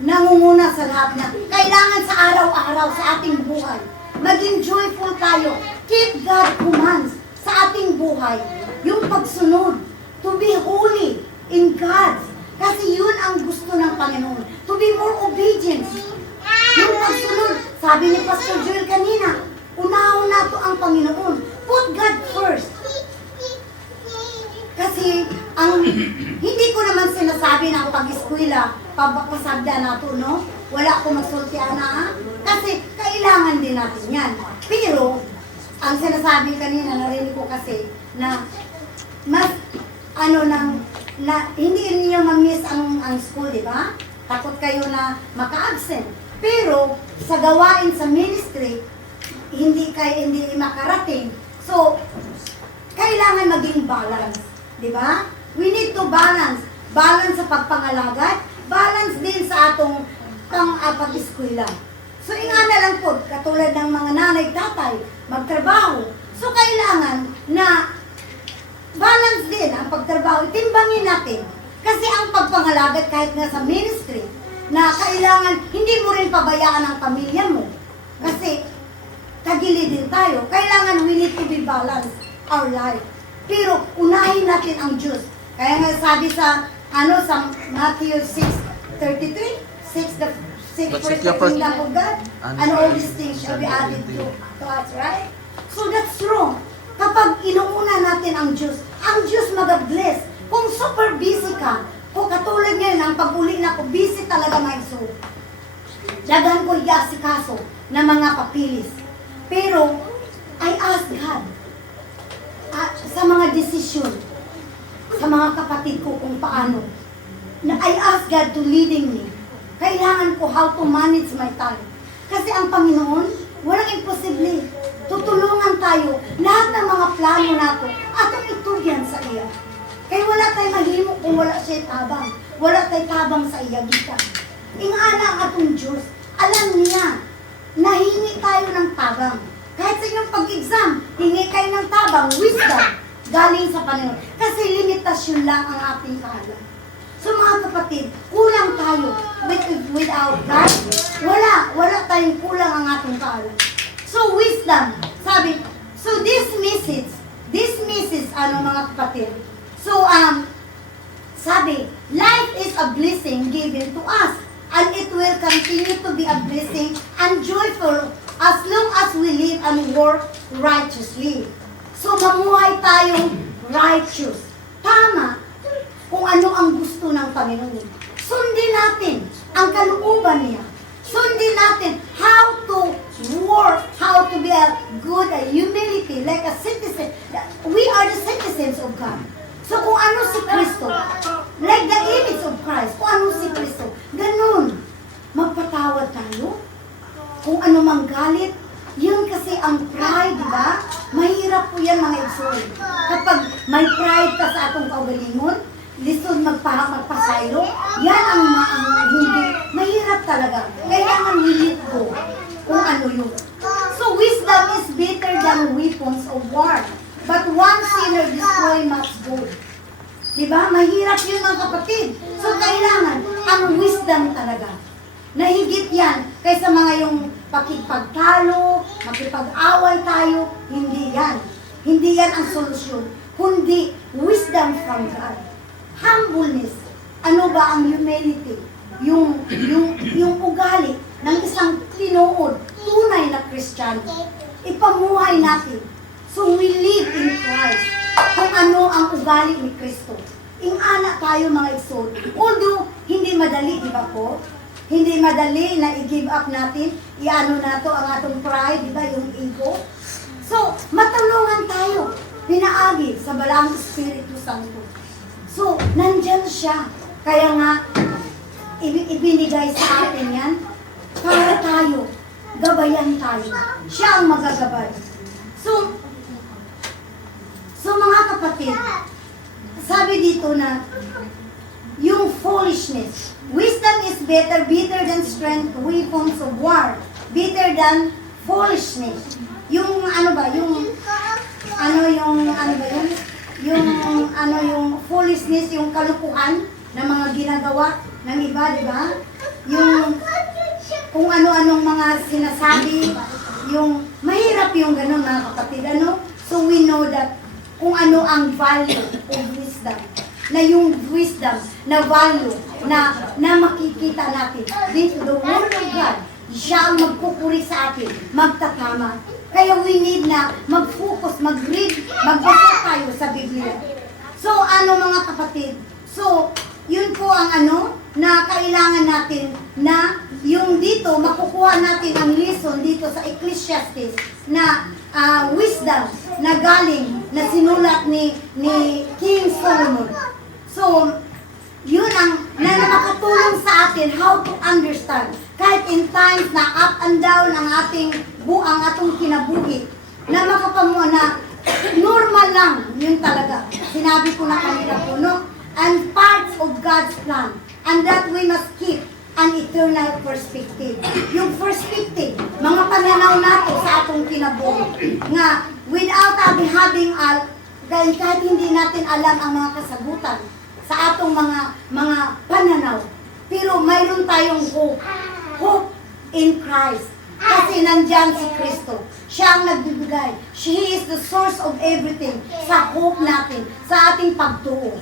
Nangunguna sa lahat na kailangan sa araw-araw sa ating buhay. Maging joyful tayo. Keep God commands sa ating buhay. Yung pagsunod. To be holy in God. Kasi yun ang gusto ng Panginoon. To be more obedient. Yung pagsunod. Sabi ni Pastor Joel kanina, una-una to ang Panginoon. Put God first. Kasi hindi ko naman sinasabi na ang pag-eskwela, pabakasagda na to, no? Wala akong magsultian na, kasi kailangan din natin yan. Pero, ang sinasabi kanina, narinig ko kasi, na mas, hindi niyo ma-miss ang school, di ba? Takot kayo na maka-absent. Pero, sa gawain sa ministry, hindi makarating. So, kailangan maging balance. Di ba? We need to balance. Balance sa pagpangalagad, balance din sa atong pag-eskwela. So, ingana lang po, katulad ng mga nanay, tatay, magtrabaho. So, kailangan na balance din ang pagtrabaho. Timbangin natin. Kasi ang pagpangalagad, kahit nga sa ministry, na kailangan, hindi mo rin pabayaan ang pamilya mo. Kasi, tagilid din tayo. Kailangan we need to be balanced our life. Pero unahin natin ang Diyos. Kaya nga sabi sa sa Matthew 6:33, 6 first the kingdom of God, and all these things shall be added to us, right? So that's wrong. Kapag inuuna natin ang Diyos mag-bless. Kung super busy ka, kung katulad ngayon, ang pag-uli na ko, busy talaga my soul. Dagan ko i-asikaso na mga papilis. Pero, I ask God, sa mga desisyon, sa mga kapatid ko kung paano, na I ask God to leading me. Kailangan ko how to manage my time. Kasi ang Panginoon, walang imposible. Tutulungan tayo, lahat ng mga plano nato, atong itugyan sa iya. Kaya wala tayo mahimo kung wala siya tabang. Wala tayo tabang sa iya, gita. Ingana ang atong Diyos, alam niya, nahingi tayo ng tabang. Kahit sa inyong pag-exam, hingi kayo ng tabang, wisdom, galing sa Panginoon. Kasi limitasyon lang ang ating kahalan. So mga kapatid, kulang tayo without God. Wala tayong kulang ang ating kahalan. So wisdom, sabi, so this message, mga kapatid. So, sabi, life is a blessing given to us. And it will continue to be a blessing and joyful as long as we live and work righteously. So, mamuhay tayong righteous. Tama kung ano ang gusto ng Panginoon. Sundin natin ang kalooban niya. Sundin natin how to work, how to be a good humility, like a citizen. We are the citizens of God. So, kung ano si Kristo, like the image of Christ, kung ano si Kristo, ganun, magpatawad tayo. Kung ano mang galit, yun kasi ang pride, di ba? Mahirap po yan, mga igsoon. Kapag may pride ka sa atong kaugalingon, lisod magpasaylo, yan ang hindi, mahirap talaga. Kailangan we let go kung ano yun. So, wisdom is better than weapons of war. But one sinner destroy much good. Diba? Mahirap yun, mga kapatid. So, kailangan ang wisdom talaga. Nahigit yan kaysa mga yung pakipagtalo, makipag-away tayo. Hindi yan. Hindi yan ang solusyon. Kundi wisdom from God. Humbleness. Ano ba ang humility? Yung ugali ng isang tinuod, tunay na Kristiyano. Ipamuhay natin. So we live in Christ. Kung ano ang ugali ni Kristo. Ingana tayo, mga isod. Although, hindi madali, di ba po? Hindi madali na i-give up natin, i-ano na to ang atong pride, di ba, yung ego. So, matulungan tayo, pinaagi sa Balang Espiritu Santo. So, nandyan siya. Kaya nga, ibinigay sa atin yan, para tayo, gabayan tayo. Siya ang magagabay. So mga kapatid, sabi dito na, yung foolishness. Wisdom is better than strength, weapons of war. Better than foolishness. Yung ano ba, yung foolishness, yung kalukuhan na mga ginagawa ng iba, di ba? Yung kung ano-anong mga sinasabi, yung mahirap yung ganun mga kapatid, ano? So we know that kung ano ang value of wisdom. Na yung wisdom, na value, na makikita natin. Dito, the Word of God, siya ang magpupuri sa atin, magtatama. Kaya we need na mag-focus, mag-read, magbasa tayo sa Biblia. So, ano mga kapatid? So, yun po ang na kailangan natin na yung dito, makukuha natin ang lesson dito sa Ecclesiastes na wisdom na galing, na sinulat ni King Solomon. So, yun ang nakatulong sa atin how to understand. Kahit in times na up and down ang atong kinabuhi, na makapamuha na normal lang, yun talaga. Sinabi ko na kanina po, no? And parts of God's plan. And that we must keep an eternal perspective. Yung perspective, mga pananaw nato sa atong kinabuhi. Nga, without having kahit hindi natin alam ang mga kasagutan sa atong mga pananaw. Pero mayroon tayong hope in Christ. Kasi nandyan si Kristo. Siya ang nagbibigay. He is the source of everything sa hope natin, sa ating pagtuo.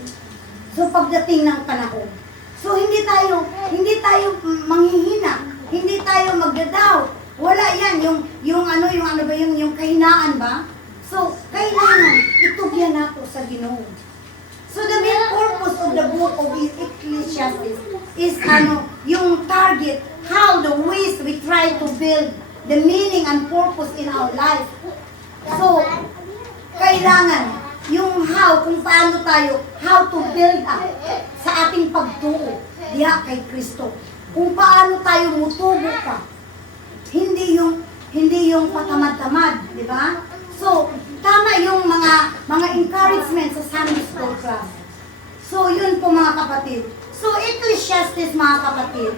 So pagdating ng panahon. So hindi tayo manghihina, hindi tayo magdadaw. Wala yan yung kahinaan ba? So kailangan itugyan nato sa Ginoo. So the main purpose of the book of Ecclesiastes is yung target, how the ways we try to build the meaning and purpose in our life. So, kailangan yung kung paano tayo, how to build up sa ating pagtuo diha kay Kristo. Kung paano tayo mutubo pa. Hindi yung patamad-tamad, di ba? So, tama yung mga encouragement sa Sunday School class. So, yun po mga kapatid. So, Ecclesiastes mga kapatid,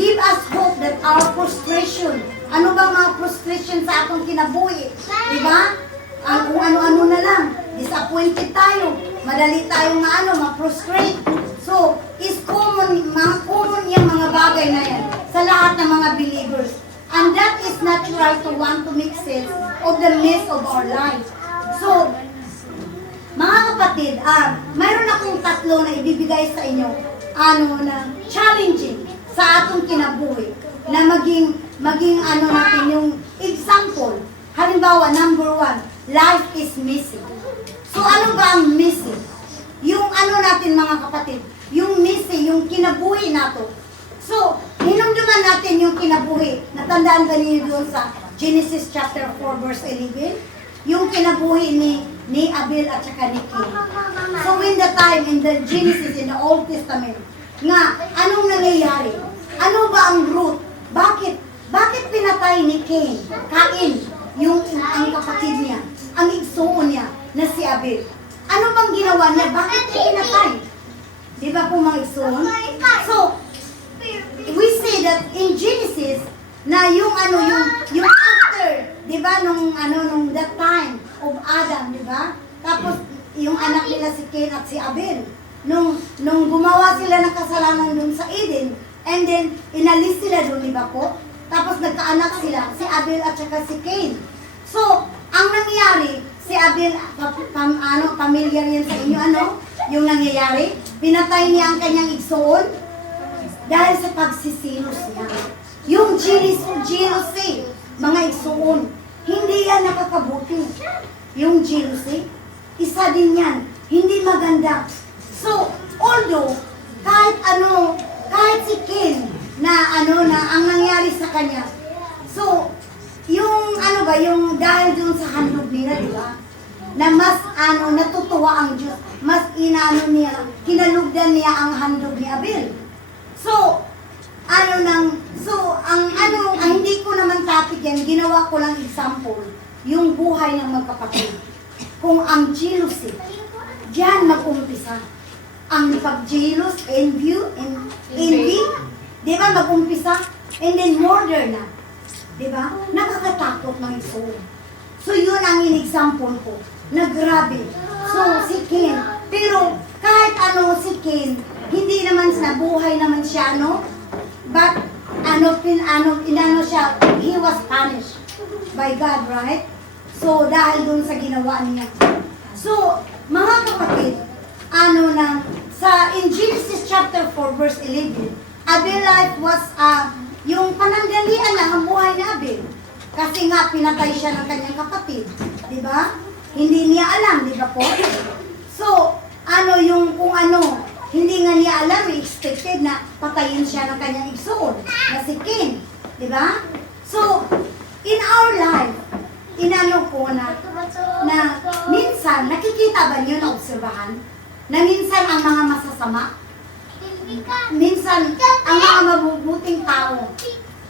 give us hope that our frustration, ano ba mga frustration sa atong kinabuhi? Diba? Kung ano-ano na lang, disappointed tayo, madali tayong ma-frustrate. So, mga common yung mga bagay na yan sa lahat ng mga believers. And that is natural to want to make sense of the mess of our lives. So, mga kapatid, mayroon akong tatlo na ibibigay sa inyo, na challenging sa atong kinabuhi, na maging natin yung example. Halimbawa, number 1, life is messy. So, ano ba ang messy? Yung natin mga kapatid, yung messy, yung kinabuhi nato. So, hinumduman natin yung kinabuhi. Natandaan ba niyo doon sa Genesis chapter 4 verse 11? Yung kinabuhi ni Abel at saka ni Cain. So, in the time, in the Genesis, in the Old Testament, nga, anong nangyayari? Ano ba ang root? Bakit pinatay ni Cain, ang kapatid niya, ang igsoon niya, na si Abel? Ano bang ginawa niya? Bakit niya pinatay? Di ba po mga igsoon? So, we see that in Genesis, na yung after, di ba, nung that time of Adam, di ba? Tapos, yung anak nila si Cain at si Abel, nung gumawa sila ng kasalanan dun sa Eden, and then, inalis sila dun, di ba po? Tapos, nagkaanak sila, si Abel at saka si Cain. So, ang nangyari, si Abel, familiar yan sa inyo, yung nangyayari, pinatay niya ang kanyang igsoon, dahil sa pagsisilos niya. Yung jealousy, mga igsoon, hindi yan nakakabuti. Yung jealousy, isa din yan, hindi maganda. So, although, kahit si Cain, na ang nangyari sa kanya, so, yung yung dahil dun sa handog nila, di ba? Na mas natutuwa ang Diyos, mas kinalugdan niya ang handog ni Abel. So, hindi ko naman topic yan, ginawa ko lang example, yung buhay ng magkapatid. Kung ang jealousy, diyan mag-umpisa. Ang pag-jealous, envy, di ba, mag-umpisa, and then murder na. Di ba? Nakakatakot ng iso. So, yun ang in-example ko, na grabe. So, si Cain, pero kahit ano si Cain, hindi naman nabuhay naman siya, no? But, inano siya, he was punished by God, right? So, dahil dun sa ginawa niya. So, mga kapatid, in Genesis chapter 4, verse 11, Abel's life was, yung panandalian lang ang buhay ni Abel. Kasi nga, pinatay siya ng kanyang kapatid. Di ba? Hindi niya alam, di ba po? So, hindi nga niya alam, expected na patayin siya ng kanyang igsoon, na si Cain. Di ba? So, in our life, na minsan, nakikita ba niyo na obserbahan? Na minsan ang mga masasama, minsan ang mga mabubuting tao,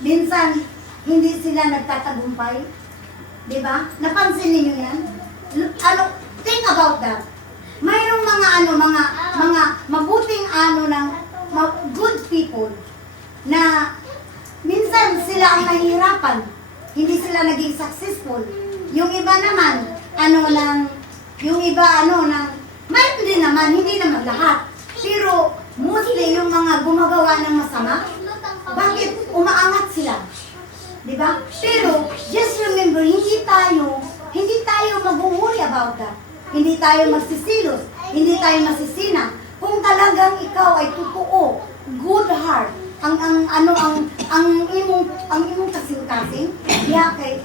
minsan hindi sila nagtatagumpay. Di ba? Napansin niyo yan? Think about that. Mayroong mga mabuting good people na minsan sila ang nahihirapan. Hindi sila naging successful. Yung iba naman, mayroon din naman, hindi naman lahat. Pero mostly yung mga gumagawa ng masama, bakit umaangat sila? Diba? Pero just remember, hindi tayo mag-worry about that. Hindi tayo magsisilos, hindi tayo masisina. Kung talagang ikaw ay totoo, good heart, ang imong kasing-kasing, diha kay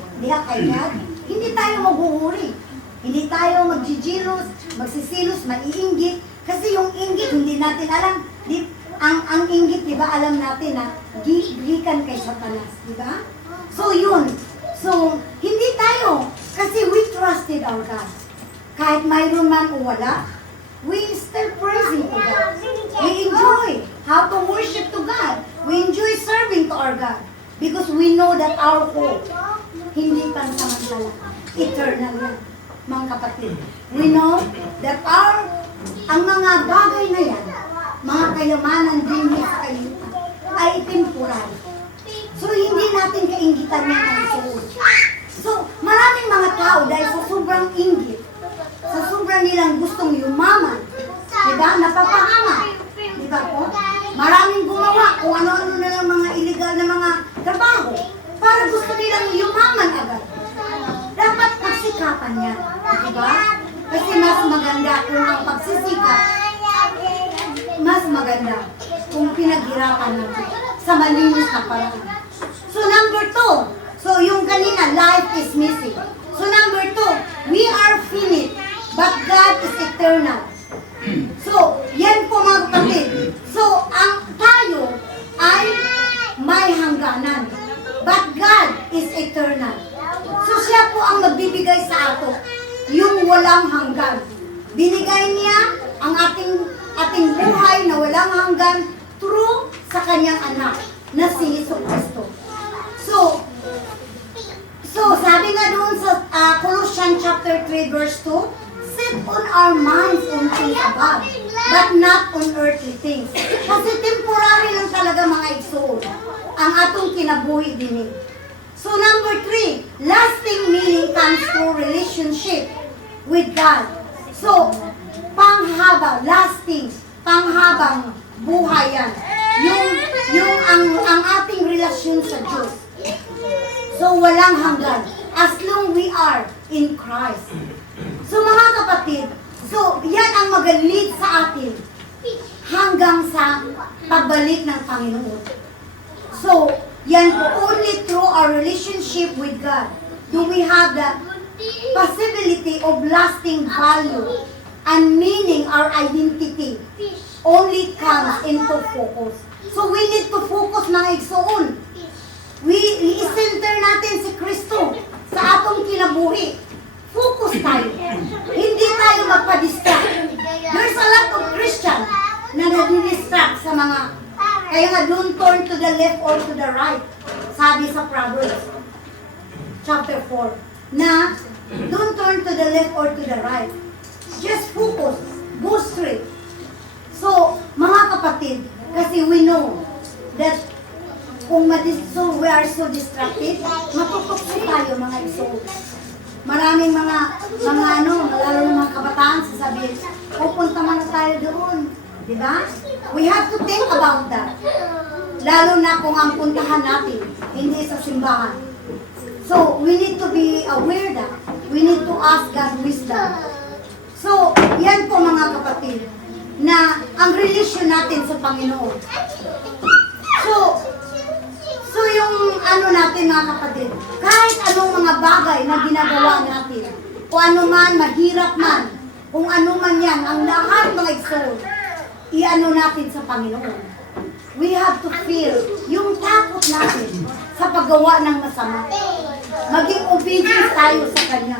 God, hindi tayo mag-worry. Hindi tayo magjijilos, magsisilos, maiinggit. Kasi yung inggit, hindi natin alam. Ang inggit, di ba, alam natin na gikan kay Satanas, di ba? So, yun. So, hindi tayo. Kasi we trusted our God. Kahit mayroon man o wala, we still praising to God. We enjoy how to worship to God. We enjoy serving to our God. Because we know that our hope, hindi pansamantala, eternal yan. Mga kapatid, we know that ang mga bagay na yan, mga kayamanan din sa kailipan, ay temporary. So, hindi natin kainggitan yan ang soul. So, maraming mga tao dahil sa sobrang inggit, sa sobrang nilang gustong yumaman, diba? Napapahama. Diba po? Maraming gumawa kung ano-ano na lang mga illegal na mga trabaho para gusto nilang yumaman agad. Dapat pagsikapan yan. Diba? Kasi mas maganda kung ang pagsisikap, mas maganda kung pinaghirapan natin sa malinis na paraan. So number 2, so yung kanina, life is missing. So number 2, we are finite, but God is eternal. So, yan po mga kapatid. So, ang tayo ay may hangganan, but God is eternal. So, siya po ang magbibigay sa ato, yung walang hanggan. Binigay niya ang ating buhay na walang hanggan through sa kanyang anak na si Jesucristo. So sabi nga doon sa Colossians chapter 3 verse 2, set on our minds on things above, but not on earthly things. Kasi temporary lang talaga mga igsoon ang atong kinabuhi din. So number 3, lasting meaning comes through relationship with God. So, panghaba, lasting, panghabang buhay yan. Yung ang ating relasyon sa Diyos. So, walang hanggan. As long we are in Christ. So, mga kapatid, so, yan ang mag-lead sa atin hanggang sa pagbalik ng Panginoon. So, yan po, only through our relationship with God do we have the possibility of lasting value and meaning. Our identity only comes into focus. So we need to focus mga igsoon. I-center natin si Kristo sa atong kinabuhi. Focus tayo. Hindi tayo magpa-distract. There's a lot of Christian na nadi-distract sa mga, kaya nga don't turn to the left or to the right. Sabi sa Proverbs chapter 4, na don't turn to the left or to the right. Just focus. go straight. So, mga kapatid, kasi we know that kung we are so distracted, matutukso tayo mga iso. Maraming mga lalo ng mga kabataan sasabihin, pupunta man na tayo doon. Diba? We have to think about that. Lalo na kung ang puntahan natin, hindi sa simbahan. So, we need to be aware that we need to ask God wisdom. So, yan po mga kapatid, na ang relasyon natin sa Panginoon. So yung natin mga kapatid, kahit anong mga bagay na ginagawa natin, kung ano man, mahirap man, kung ano man yan, ang lahat mga iso, natin sa Panginoon. We have to feel yung takot natin sa paggawa ng masama. Maging obedient tayo sa Kanya.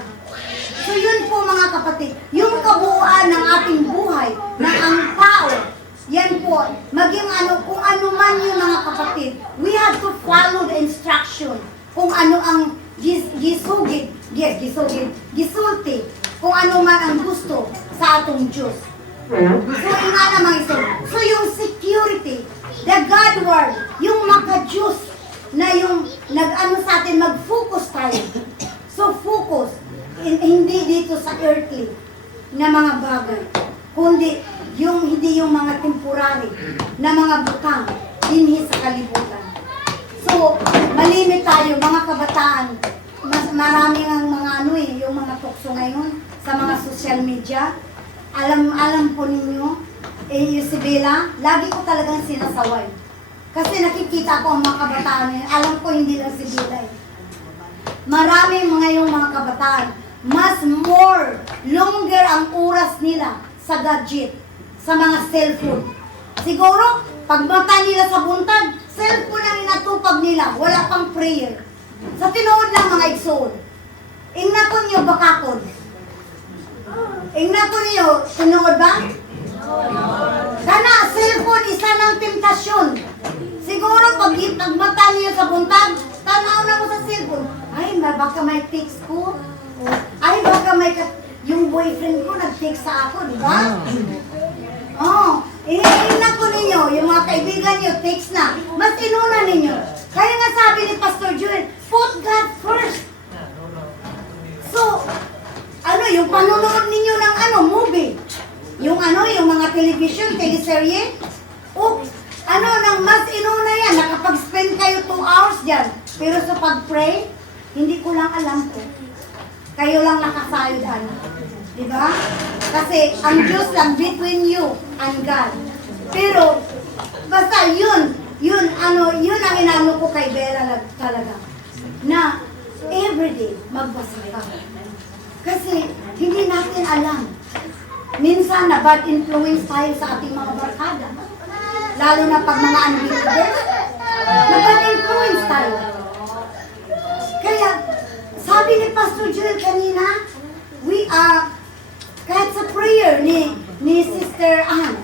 So yun po mga kapatid, yung kabuuan ng ating buhay, na ang tao, yan po, maging kung ano man yung mga kapatid, we have to follow the instruction kung ano ang gisulti, kung ano man ang gusto sa atong Diyos. So yung naman ito, so yung security, the God word, yung maka-Diyos, na yung sa atin, mag-focus tayo. So focus, hindi dito sa earthly na mga bagay, kundi hindi yung mga temporary na mga butang dinhi sa kalibutan. So, malimit tayo mga kabataan. Maraming ang mga yung mga tukso ngayon sa mga social media. Alam po ninyo, yung si Bella, lagi ko talagang sinasaway. Kasi nakikita ko ang mga kabataan ngayon. Alam ko hindi lang si Bella. Maraming yung mga kabataan, mas longer ang oras nila sa gadget, sa mga cellphone. Siguro, pag mata nila sa buntag, cellphone ang inatupag nila, wala pang prayer. Sa tinuod lang mga igsoon. Ingna ko niyo bakakon. Ingna ko niyo, tinuod ba? Kana, cellphone, isa ng temptasyon. Siguro, pag mata niyo sa buntag, tanaw na mo sa cellphone. Ay, baka may text ko. Ay, baka may yung boyfriend ko nag-text sa ako, di ba? Ina ko ninyo, yung mga kaibigan nyo, text na. Mas inuna ninyo. Kaya nga sabi ni Pastor Joel, put God first. So, yung panunood ninyo ng movie, yung mga television, teleserye, nang mas inuna yan, nakapag-spend kayo 2 hours dyan. Pero sa pag-pray, hindi ko lang alam ko. Kayo lang nakasayod diba? Kasi ang Diyos lang between you and God. Pero, basta yun ang inano ko kay Bella talaga. Na, everyday, magbasa ka. Kasi, hindi natin alam. Minsan, na bad influence tayo sa ating mga barkada. Lalo na pag mga unbelievers, na bad influence tayo. Kaya, sabi ni Pastor Joel kanina, kahit sa prayer ni Sister Ann,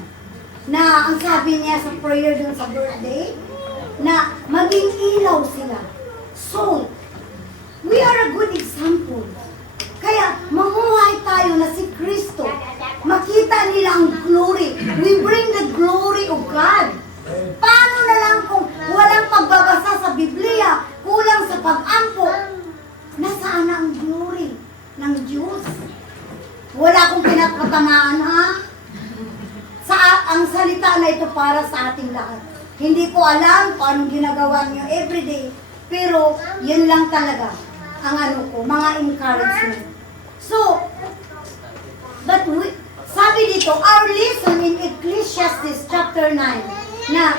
na ang sabi niya sa prayer dun sa birthday, na maging ilaw sila. So, we are a good example. Kaya, mamuhay tayo na si Kristo. Makita nila ang glory. We bring the glory of God. Paano na lang kung walang pagbabasa sa Biblia, kulang sa pag-ampo, nasaan na ang glory ng Diyos? Wala akong pinagkatamaan, ha? Ang salita na ito para sa ating lahat. Hindi ko alam kung anong ginagawa niyo everyday, pero yan lang talaga ang mga encouragement. So, sabi dito, our lesson in Ecclesiastes chapter 9, na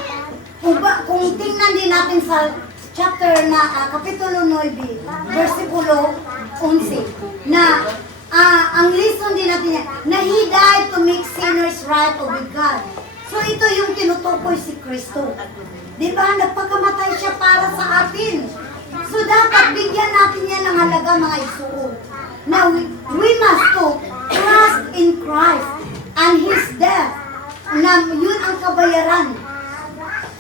kung tingnan din natin sa chapter na kapitulo 9, versikulo 11, na ang lesson din natin yan, na He died to make sinners right with God. So ito yung tinutukoy si Kristo. Diba? Nagpagkamatay siya para sa atin. So dapat bigyan natin yan ng halaga mga isuo. Now we must to trust in Christ and His death. Na yun ang kabayaran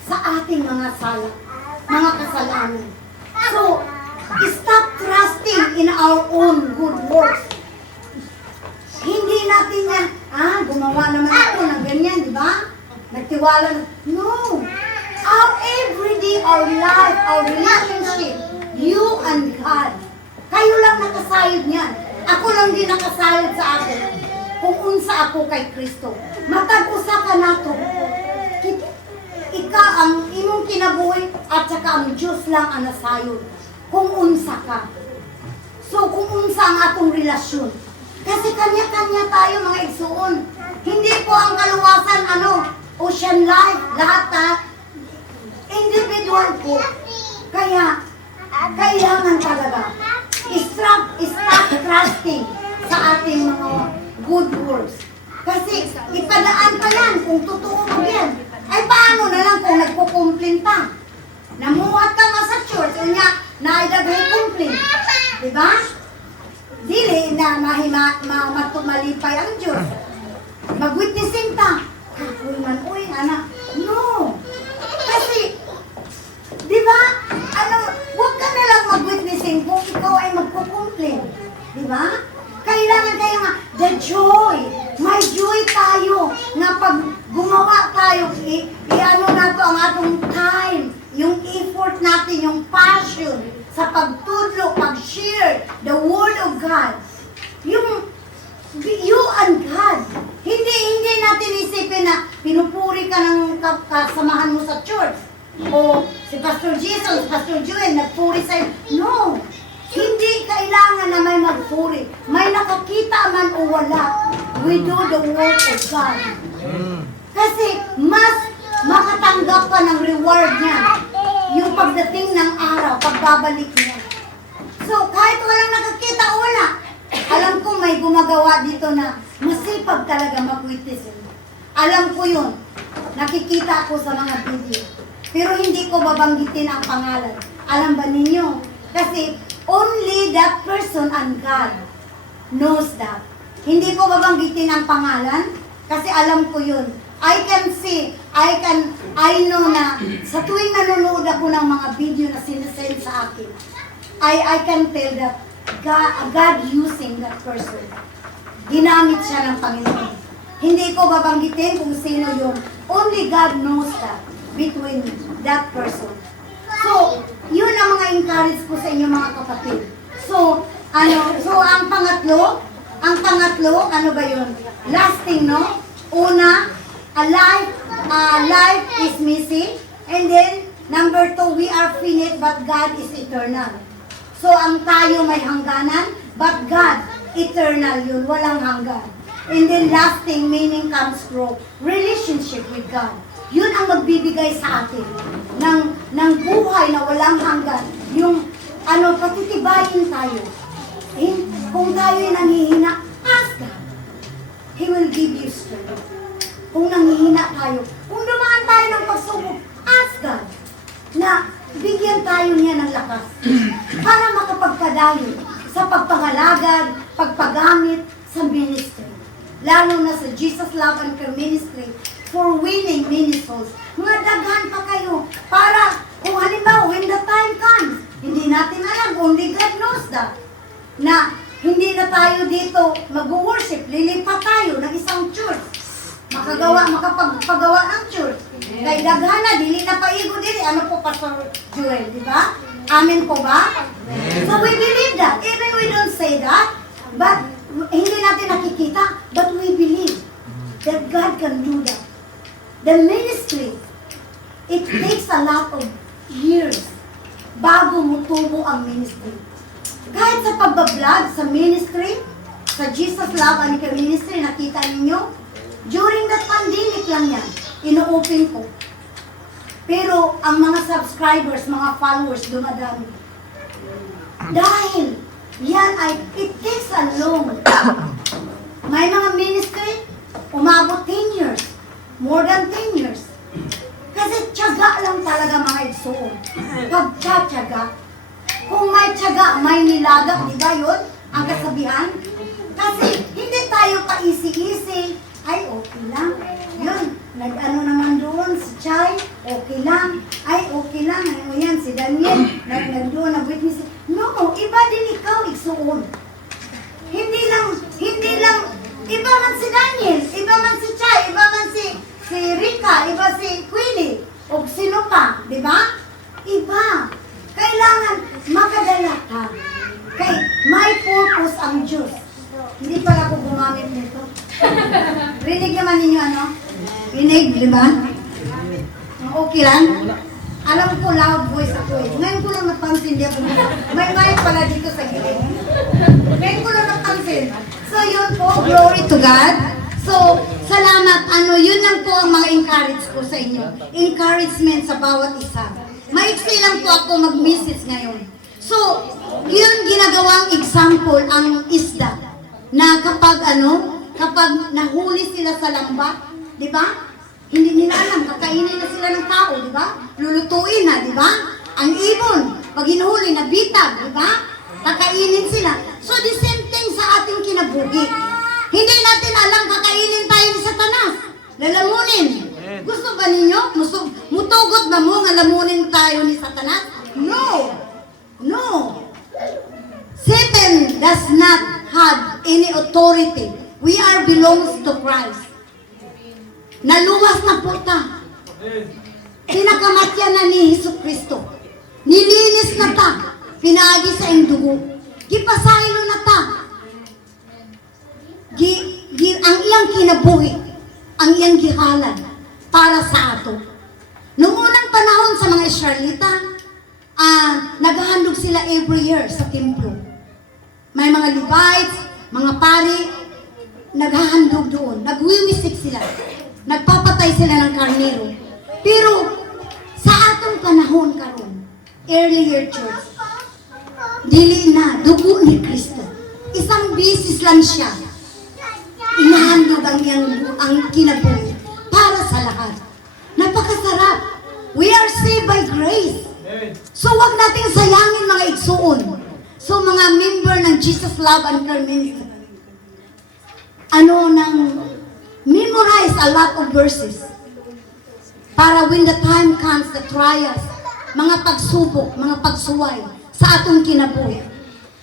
sa ating mga kasalanan. So, stop trusting in our own good works. Hindi natin yan gumawa naman ako ng ganyan, di ba? Nagtiwala na. No! Our everyday, our life, our relationship, you and God. Kayo lang nakasayod niyan. Ako lang din nakasayod sa akin. Kung unsa ako kay Kristo. Matag-usa ka nato. Ika ang imong kinabuhi at saka ang Diyos lang ang nasayod. Kung unsa ka. So kung unsa ang atong relasyon. Kasi kanya-kanya tayo mga igsuon. Hindi po ang kaluwasan ocean life, lahat individual po. Kaya kailangan talaga stop trusting sa ating mga good works. Kasi ipadaan pa yan kung totoo mo yan. Ay paano na lang kung nagkukumplin pa? Namuhat ka nga sa church, o nga, naidagay kumplin. Diba? Dili na matumalipay ang Diyos. Mag-witnessing ta. Uy man, uy, anak. No. Kasi, diba? Huwag ka na lang mag-witnessing kung ikaw ay magkukumplin. Diba? Kailangan kaya nga, the joy. May joy tayo na pag gumawa tayo, na to ang atong time, yung effort natin, yung passion sa pagtudlo, pag-share the Word of God. Yung you and God. Hindi natin isipin na pinupuri ka ng kasamahan mo sa church. O si Pastor Jesus, Pastor Joel, nagpuri sa'yo. No. Hindi kailangan na may magpuri. May nakakita man o wala. We do the work of God. Kasi mas makatanggap ka ng reward niya. Yung pagdating ng araw, pagbabalik niya. So, kahit walang nakakita o wala, alam ko may gumagawa dito na masipag talaga mag-witness. Alam ko yun. Nakikita ko sa mga video. Pero hindi ko babanggitin ang pangalan. Alam ba ninyo? Kasi only that person and God knows that. Hindi ko babanggitin ang pangalan kasi alam ko yun. I can see, I know na sa tuwing nanonood ako ng mga video na sinesend sa akin, I can tell that God using that person. Ginamit siya ng Panginoon. Hindi ko babanggitin kung sino yung only God knows that between that person. So, yun ang mga encourage ko sa inyo mga kapatid. So, ang pangatlo, ano ba yun? Lasting, no? Una, life is missing. And then, number 2, we are finite but God is eternal. So, ang tayo may hangganan, but God, eternal yun, walang hanggan. And then, lasting meaning comes from relationship with God. Yun ang magbibigay sa atin ng buhay na walang hanggan. Yung, patitibayin tayo. Kung tayo'y nanghihina, ask God. He will give you strength. Kung nanghihina tayo, kung dumaan tayo ng pagsubok, ask God na bigyan tayo niya ng lakas para makapagpadayo sa pagpangalagad, pagpagamit sa ministry. Lalo na sa Jesus Love and Care Ministry for winning many souls. Mga daghan pa kayo para kung halimbawa when the time comes, hindi natin alam, only God knows that, na hindi na tayo dito mag-worship, lilipat tayo ng isang church. Makapagpagawa ng church. Kay daghan na, dili na paigo dili. Ano po, Pastor Joel, di ba? Amen po ba? So we believe that. Even we don't say that, but hindi natin nakikita, but we believe that God can do that. The ministry, it takes a lot of years bago mutubo ang ministry. Kahit sa pagbablog, sa ministry, sa Jesus Love and Care Ministry, nakita ninyo, during that pandemic lang yan, ino-open ko. Pero ang mga subscribers, mga followers, dumadami. Dahil, it takes a long. May mga ministry, umabot 10 years. More than 10 years. Kasi tiyaga lang talaga mga igsoon. Pagtsatsaga. Kung may tiyaga, may nilaga, di ba yun? Ang kasabihan. Kasi hindi tayo pa-easy-easy. Ay, okay lang. Yun, nag-ano naman doon, si Chay, okay lang. Ay, okay lang. Ano yan, si Daniel, nag-doon, nag-witness. No, iba din ikaw, igsoon. Hindi lang, iba man si Daniel. Ha? Kay, may purpose ang Diyos. Hindi pala ako gumamit nito. Rinig naman ninyo ano? Rinig, di ba? Okay lang? Alam ko loud voice ako eh. Ngayon ko lang napansin, di ako. May mic pala dito sa gilid. Ngayon ko lang napansin. So yun po, glory to God. So, salamat. Yun lang po ang mga encourage ko sa inyo. Encouragement sa bawat isa. Maiksi lang po ako mag-message ngayon. So, yun ginagawang example ang isda. Na kapag nahuli sila sa lambat, di ba? Hindi nila alam, kakainin na sila ng tao, di ba? Lulutuin na, di ba? Ang ibon, pag hinuhuli, nabitag, di ba? Kakainin sila. So, the same thing sa ating kinabuhi. Hindi natin alam, kakainin tayo ni Satanas. Lalamunin. Gusto ba ninyo? Mutugot ba mo nga lamunin tayo ni Satanas? No. No. Satan does not have any authority. We are belongs to Christ. Naluwas na po ta. Pinakamatyan na ni Hesus Kristo. Nilinis na ta. Pinagi sa iyong dugo. Gipasaylo na ta. Ang iyang kinabuhi, ang iyang gihalad para sa ato. Noong unang panahon sa mga Israelita, naghahandog sila every year sa templo. May mga Levites, mga pari, naghahandog doon. Nagwiwisik sila. Nagpapatay sila ng karnero. Pero sa atong panahon karon, earlier church, dili na, dugo ni Kristo. Isang bisis lang siya. Inahandog ang kinabuhi para sa lahat. Napakasarap. We are saved by grace. So wag nating sayangin mga igsuon. So mga member ng Jesus Love and Care Ministry, memorize a lot of verses para when the time comes, the trials, mga pagsubok, mga pagsuway sa atong kinabuhi.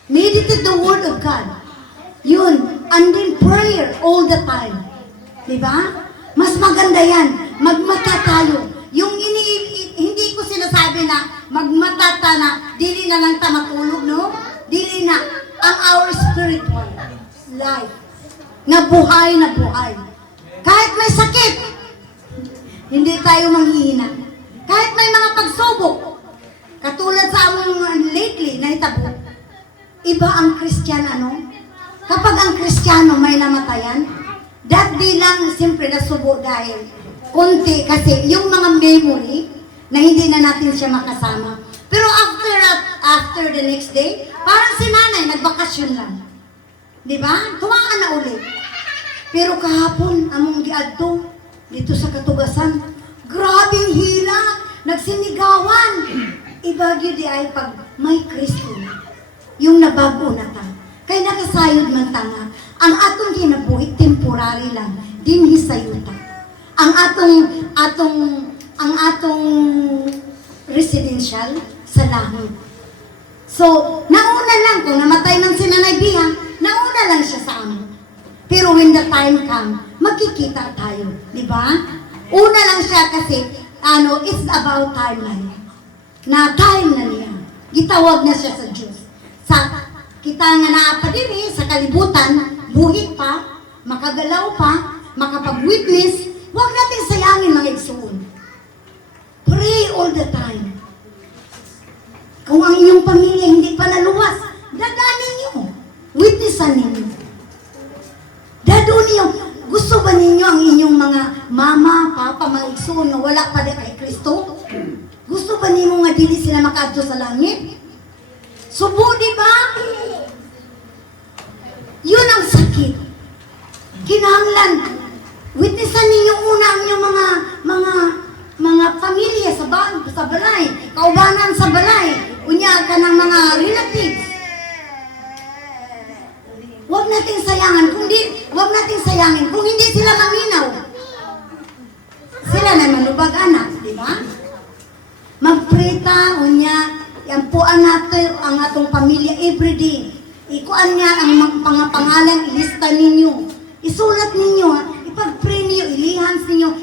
Meditate the Word of God. Yun. And then prayer all the time. Diba? Mas maganda yan. Magmata tayo. Yung hindi ko sinasabi na magmata ta na dili na lang ta matulog, no? Dili na. Ang our spiritual life. Na buhay na buhay. Kahit may sakit, hindi tayo manghihina. Kahit may mga pagsubok, katulad sa among lately na itabo, iba ang Christian Kapag ang Kristiyano may namatayan, that day lang siyempre nasubo dahil konti kasi yung mga memory na hindi na natin siya makasama. Pero after the next day, parang si nanay, nagbakasyon lang. Diba? Tuwaan na ulit. Pero kahapon, among giadto, dito sa Katugasan, grabing hila, nagsinigawan. Ibagyo di ay pag may Kristo, yung nabago na ta. Kaya nakasayod man tanga, ang atong kinabuhi, temporary lang, din hisayuta. Ang atong residential sa langit. So, nauna lang, kung namatay man si Nanay Bia, nauna lang siya sa amin. Pero when the time comes, magkikita tayo, di ba? Una lang siya kasi, it's about timeline. Na time na niya. Gitawag na siya sa Diyos. Kita nga naapadiri sa kalibutan, buhit pa, makagalaw pa, makapag-witness, huwag natin sayangin mga igsuon. Pray all the time. Kung ang inyong pamilya hindi pa naluwas, dadanin niyo. Witnessan ninyo. Dadun niyo. Gusto ba ninyo ang inyong mga mama, papa, mga igsuon na wala pa din kay Kristo? Gusto ba ninyo nga dili sila makaadto sa langit? Subo, di ba? Yun ang sakit. Kinahanglan. Witnessan ninyo una ang inyong mga pamilya sa balay, kaubanan sa balay, unya ka ng mga relatives. Huwag natin sayangin kung hindi sila maminaw. Sila na malubag anak, di ba? Magprita, unya, yan po ang atong pamilya everyday. Ikuan niya ang mga pangalan, ilista ninyo. Isulat ninyo, ipag-pray niyo, ilihans ninyo,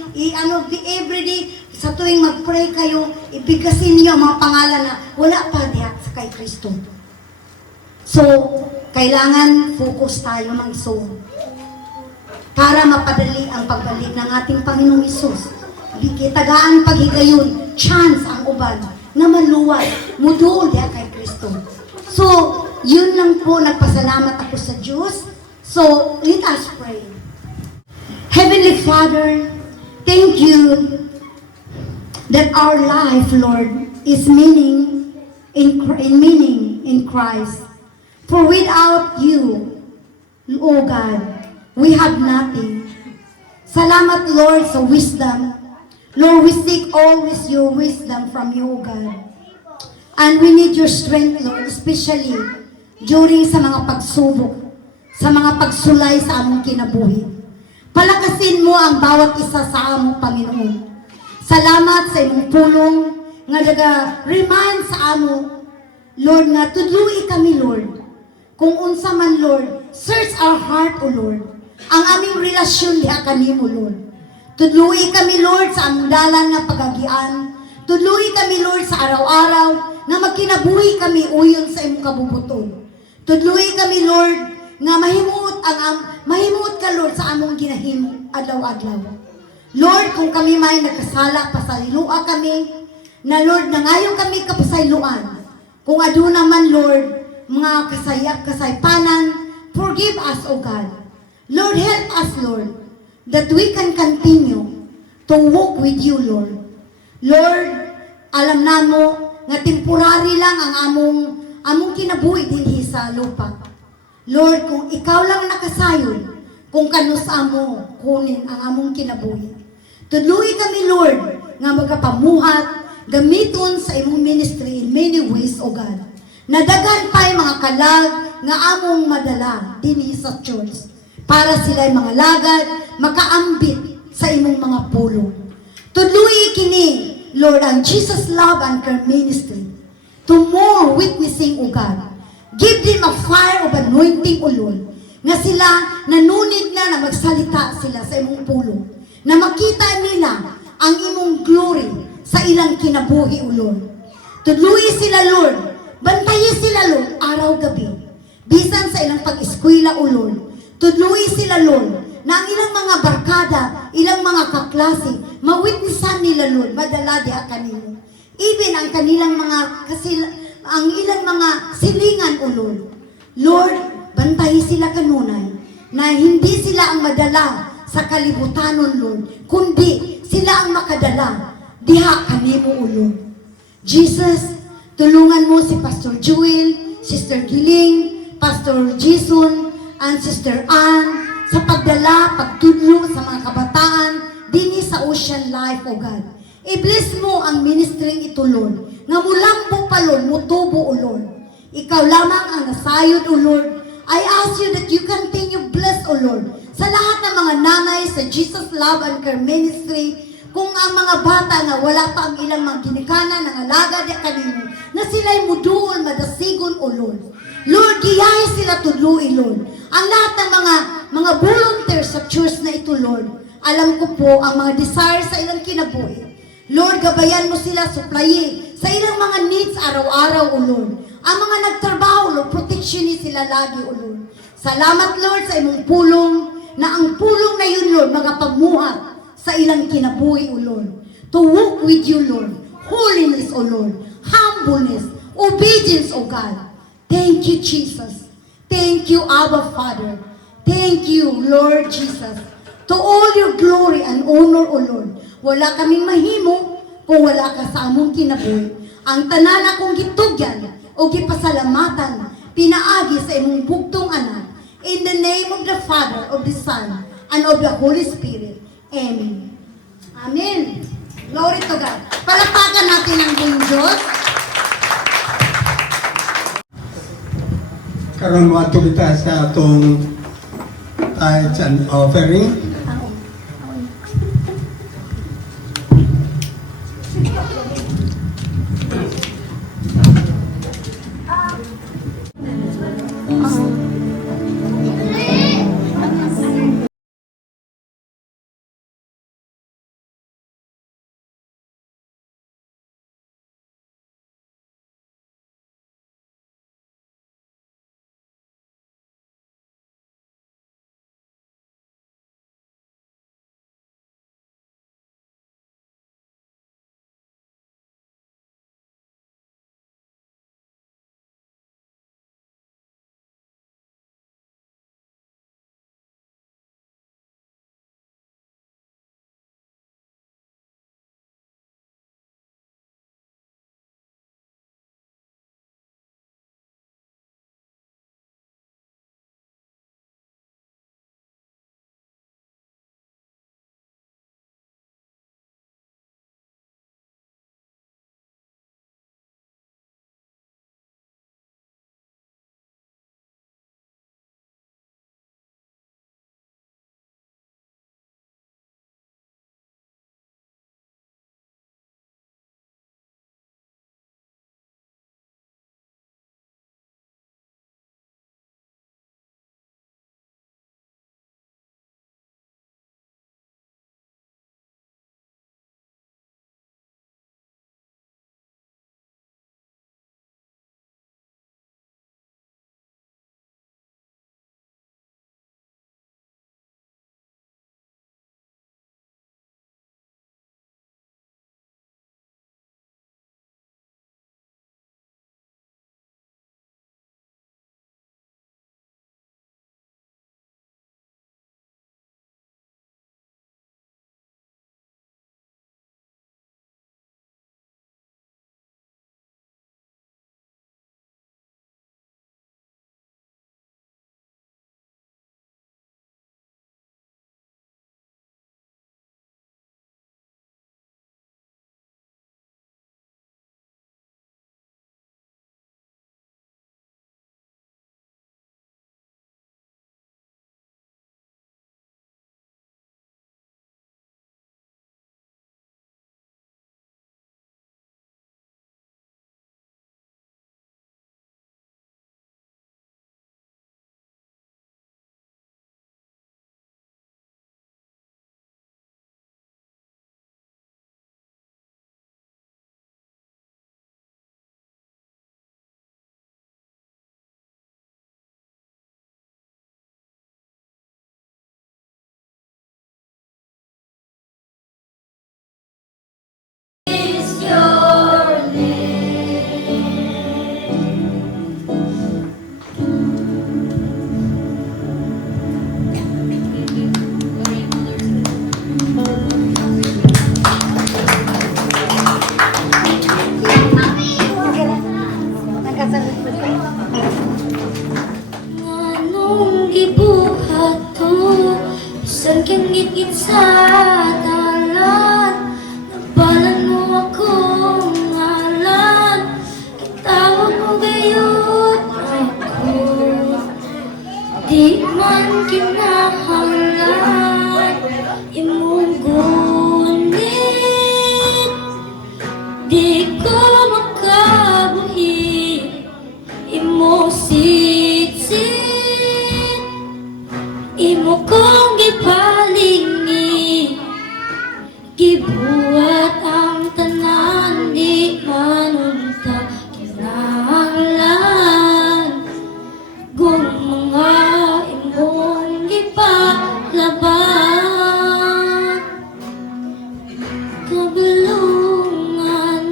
everyday, sa tuwing mag-pray kayo, ibigasin niyo ang mga pangalan na wala pa diha sa kay Kristo. So, kailangan focus tayo ng soul para mapadali ang pagbalik ng ating Panginoong Isus. Kitagaan paghigayon, chance ang uban na maluway, muduol diya kay Kristo. So, yun lang po, nagpasalamat ako sa Diyos. So, let us pray. Heavenly Father, thank you that our life, Lord, is meaning in Christ. For without you, O God, we have nothing. Salamat, Lord, sa wisdom. Lord, we seek always your wisdom from you, O God. And we need your strength, Lord, especially during sa mga pagsubok, sa mga pagsulay sa among kinabuhi. Palakasin mo ang bawat isa sa among Panginoon. Salamat sa imong pulong nga remind sa amo, Lord, nga tudloi kami, Lord. Kung unsa man, Lord, search our heart, O Lord. Ang aming relasyon diha kanimo, Lord. Tudloi kami, Lord, sa among dalan nga pagagian. Tudloi kami, Lord, sa araw-araw na magkinabuhi kami uyon sa imong kabubuton. Tudloi kami, Lord, nga mahimuot ka, Lord, sa among ginahimo adlaw-adlaw. Lord, kung kami may nagkasala, pasalilua kami, na Lord, nangayon kami kapasayloan. Kung aduna man, Lord, mga kasaypanan, forgive us, O God. Lord, help us, Lord, that we can continue to walk with you, Lord. Lord, alam namo nga temporary lang ang among kinabuhi dinhi sa lupa. Lord, kung ikaw lang nakasayon, kung kanus amo kunin ang among kinabuhi. Tudluy kami, Lord, nga magapamuhat, gamiton sa imong ministry in many ways, O God. Nadagan pa'y mga kalag nga among madala dinhi sa church para sila'y mga lagad makaambit sa imong mga pulong. Tudluy kini, Lord, ang Jesus Love and Care Ministry to more witnessing, O God. Give them a fire of anointing, O Lord, nga sila nanunid na magsalita sila sa imong pulong, na makita nila ang imong glory sa ilang kinabuhi, O Lord. Tudluy sila, Lord. Bantayin sila, Lord, araw-gabi. Bisan sa ilang pag-eskwela, O Lord. Tudluy sila, Lord, na ang ilang mga barkada, ilang mga kaklase, mawitnessan nila, Lord, madala diha kanimo. Even ang kanilang ang ilang mga silingan, O Lord. Lord, bantayin sila kanunay, na hindi sila ang madala sa kalibutanon, Lord, kundi sila ang makadala diha kanimo, O Lord. Jesus, tulungan mo si Pastor Jewel, Sister Giling, Pastor Jason, and Sister Ann sa pagdala, pagtudlo sa mga kabataan dinhi sa Ocean Life, O God. I-bless mo ang ministry ito, Lord, nga mulambo pa, Lord, mutubo, O Lord. Ikaw lamang ang nasayod, O Lord. I ask you that you continue bless, O Lord, sa lahat ng mga nanay sa Jesus Love and Care Ministry, kung ang mga bata nga wala pa ang ilang mga ginikanan ng alaga di kanimo, na sila'y muduol, madasigon, O Lord. Lord, giyahe sila tudluin, Lord. Ang lahat ng mga volunteers sa church na ito, Lord, alam ko po ang mga desire sa ilang kinabuhi. Lord, gabayan mo sila, supplyin sa ilang mga needs araw-araw, O Lord. Ang mga nagtrabaho, Lord, protection ni sila lagi, O Lord. Salamat, Lord, sa imong pulong, na ang pulong na yun, Lord, magapagmuhat sa ilang kinabuhi, O Lord. To walk with you, Lord. Holiness, O Lord. Humbleness. Obedience, O God. Thank you, Jesus. Thank you, Abba Father. Thank you, Lord Jesus. To all your glory and honor, O Lord. Wala kaming mahimo kung wala ka sa among kinabuhi. Ang tanan akong gitugyan o gipasalamatan, pinaagi sa imong bugtong anak. In the name of the Father, of the Son, and of the Holy Spirit. Amen. Amen. Glory to God. Palapakan natin ang buong Diyos. Karon mo ato kita sa atong tithes and offering. Nganong gibuhat to, bisan kang ngit-ngit sa dalan, nabalan mo akong ngalan, kitawag mo gayon ako. Di man kinahanglan, imong gunit, di ko makabuhi, imo sitsit, imo kong gipalingi, gibuhat ang tanan, di manunta kinahanglan, kung mga imong gipalaban, kabulungan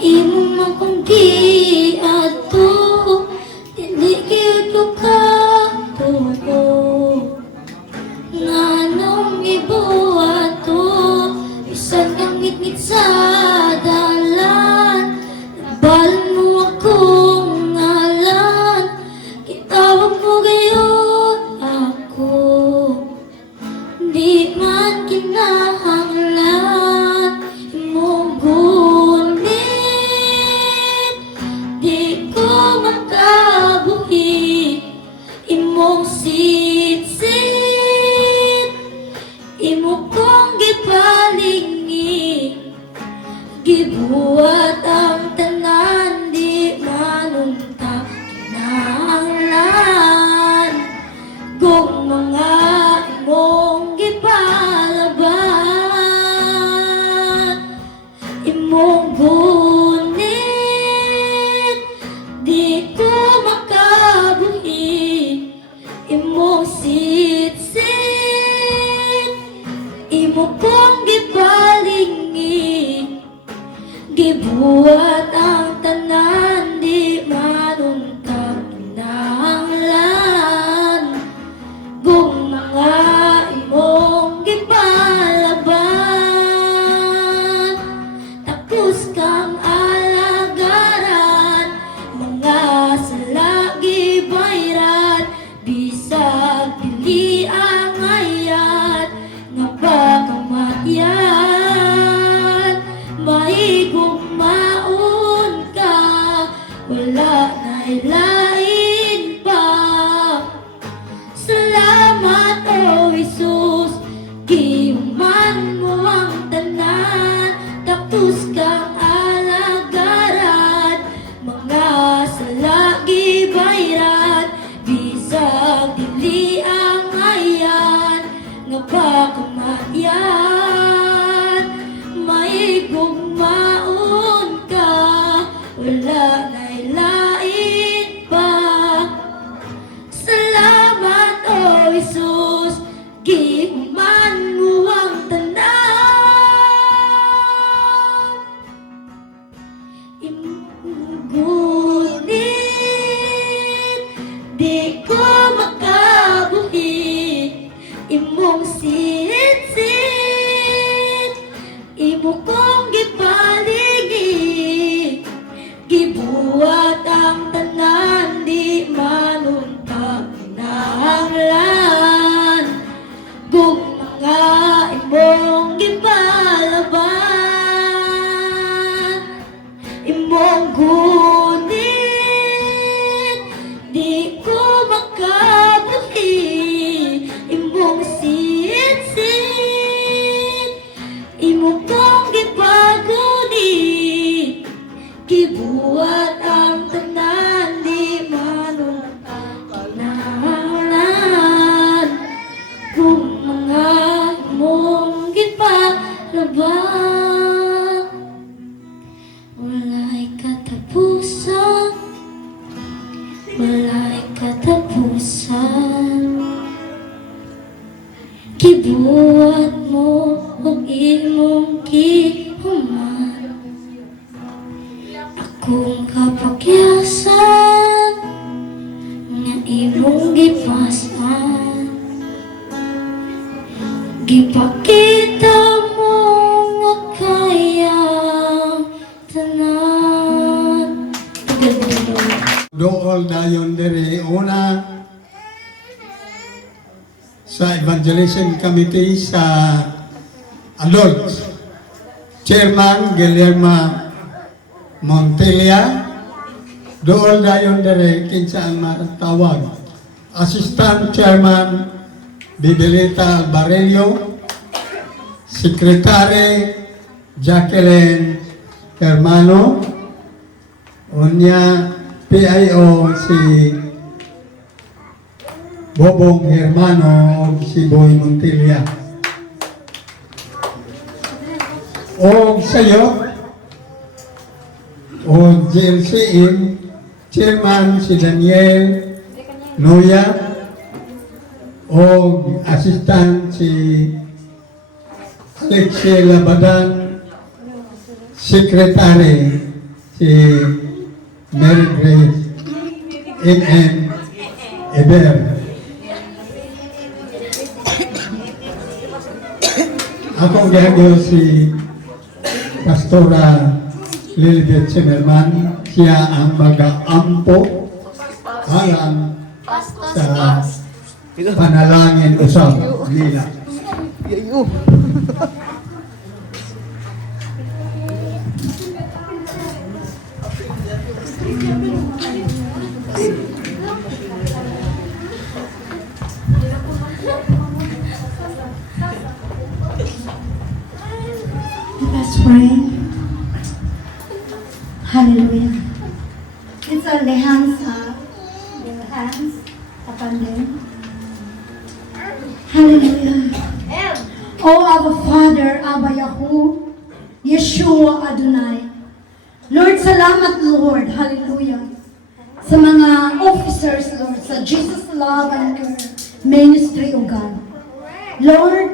imo man kung di ato, dili gyud ko katuo. Nganong ibuhat to, bisan kang ngit-ngit sa dalan, nabalan mo akong ngalan, kitawag mo gayon ako. Di man kinahanglan, imong gunit, di ko makabuhi, imong sitsit, imo kong gipalingi, gibuhat ang tanan, di manunta kinahanglan, kung mga imong gipalaban, imong gunit, di ko makabuhi, imong sitsit, imo kong gipalingi, gibuhat ang tanan, di manunta kinahanglan, kung mga imong gipalaban, tapos kang alagaran, mga salagi bayran, bisag dili ang ayat, nga pagkamatyan, maigong maun ka, wala na ilain pa. Salamat o Jesus, gihuman mo ang tanan, tapos kang alagaran, mga salagi bayran, bisag dili ang ayan, nga pagkamatyan, maigong maun ka, wala na ilain pa. Salamat o Jesus, gihuman mo ang tanan, imong gunit, di ko makabuhi, imong sitsit, imo kong gipalingi, gibuhat ang tanan, di manunta kinahanglan, kung mga imong gipalaban, imong gunit, di ko makabuhi, imong sitsit, imo kong gipaguni, gibuhat ang tanan, di manunta kinahanglan, kung mga imong gipalaban, wala'y katapusan, wala'y katapusan, gibuhat mo ang imong gihuman, akong kapakyasan, nga imong gipasan, gipakita mo nga kaya tanan. dool dayon diri una sa Evangelism Committee sa Adults. Chairman Guillermo Montilla, dool dayon diri kinsa ang matawag. Assistant Chairman Bibilita Albarello, Secretary Jacqueline Hermano, unya PIO si Bobong Hermano o si Boy Montilla. O sayo, o GLCM, Chairman si Daniel Noya, o Assistant si Alexie Labadan, Secretary si Mary Grace N.M. Eber. Akong gagawin si Pastora Lilibet Zimmerman, siya ang mag-aampo alam sa panalangin usap nila. Let's pray. Hallelujah. It's our hands up. Your hands upon them. Hallelujah. Oh, Abba Father, Abba Yahu, Yeshua Adonai. Lord, salamat Lord. Hallelujah. Sa mga officers, Lord, sa Jesus Love and Care Ministry, O God. Lord,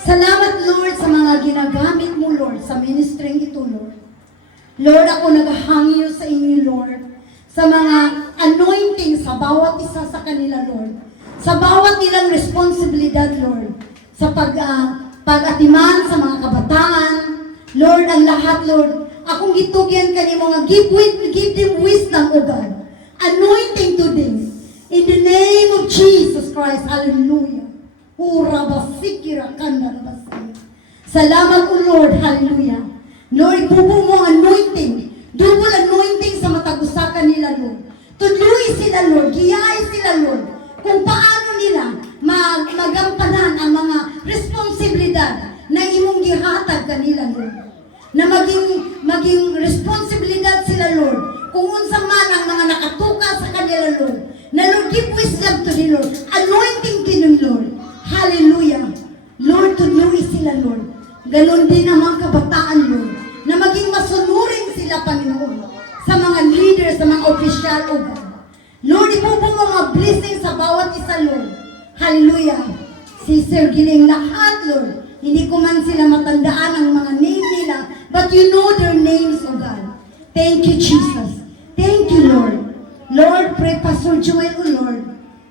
salamat Lord sa mga ginagamit mo, Lord, sa ministry ito, Lord. Lord, ako naghahangyo sa inyo, Lord, sa mga anointing sa bawat isa sa kanila, Lord. Sa bawat nilang responsibilidad, Lord. Sa pag-atiman sa mga kabataan, Lord, ang lahat, Lord. Akong gitugyan kanimo nga give them wisdom, O God. Anointing to them. In the name of Jesus Christ, hallelujah. Salamat, O Lord, hallelujah. Lord, bubo mo anointing, double anointing sa matagusakan nila, Lord. Tudluy sila, Lord, giyay sila, Lord, kung paano nila magampanan ang mga responsibilidad na imong gihatag kanila, Lord. Na maging responsibilidad sila, Lord, kung unsa man ang mga nakatuka sa kanila, Lord. Na Lord, give wisdom to the Lord, anointing to them, Lord. Hallelujah. Lord, tudluy sila, Lord. Ganon din ang mga kabataan, Lord, na maging masunurin sila, Panginoon, sa mga leaders, sa mga opisyal, O God. Lord, ibubo mo mga blessings sa bawat isa, Lord. Hallelujah. Si Sir Giling, lahat, Lord. Hindi ko man sila matandaan ang mga name nila, but you know their names, O God. Thank you, Jesus. Thank you, Lord. Lord, pray Pastor Joel, O Lord.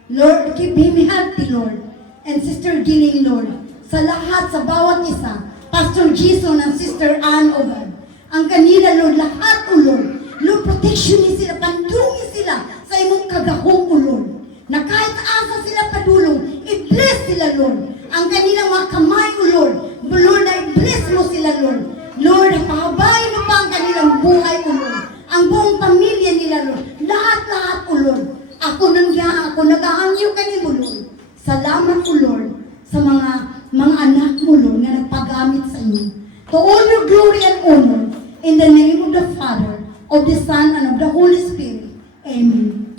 Lord, keep him healthy, Lord. And Sister Giling, Lord. Sa lahat, sa bawat isa, Pastor Jason and Sister Ann, O God. Ang kanila, Lord, lahat, O Lord. Lord, protection ni sila, pandungi sila sa imong kagahong, O Lord. Na kahit asa sila padulong, i-bless sila, Lord. Ang kanilang mga kamay, O Lord. Lord, na i-bless mo sila, Lord. Lord, pahabain mo pa ang kanilang buhay, O Lord. Ang buong pamilya nila, Lord. Lahat-lahat, O Lord. Ako nag-aangyo kanimo, Lord. Salamat, O Lord, sa mga anak mo, Lord, na nagpagamit sa inyo. To all your glory and honor, in the name of the Father, of the Son, and of the Holy Spirit. Amen.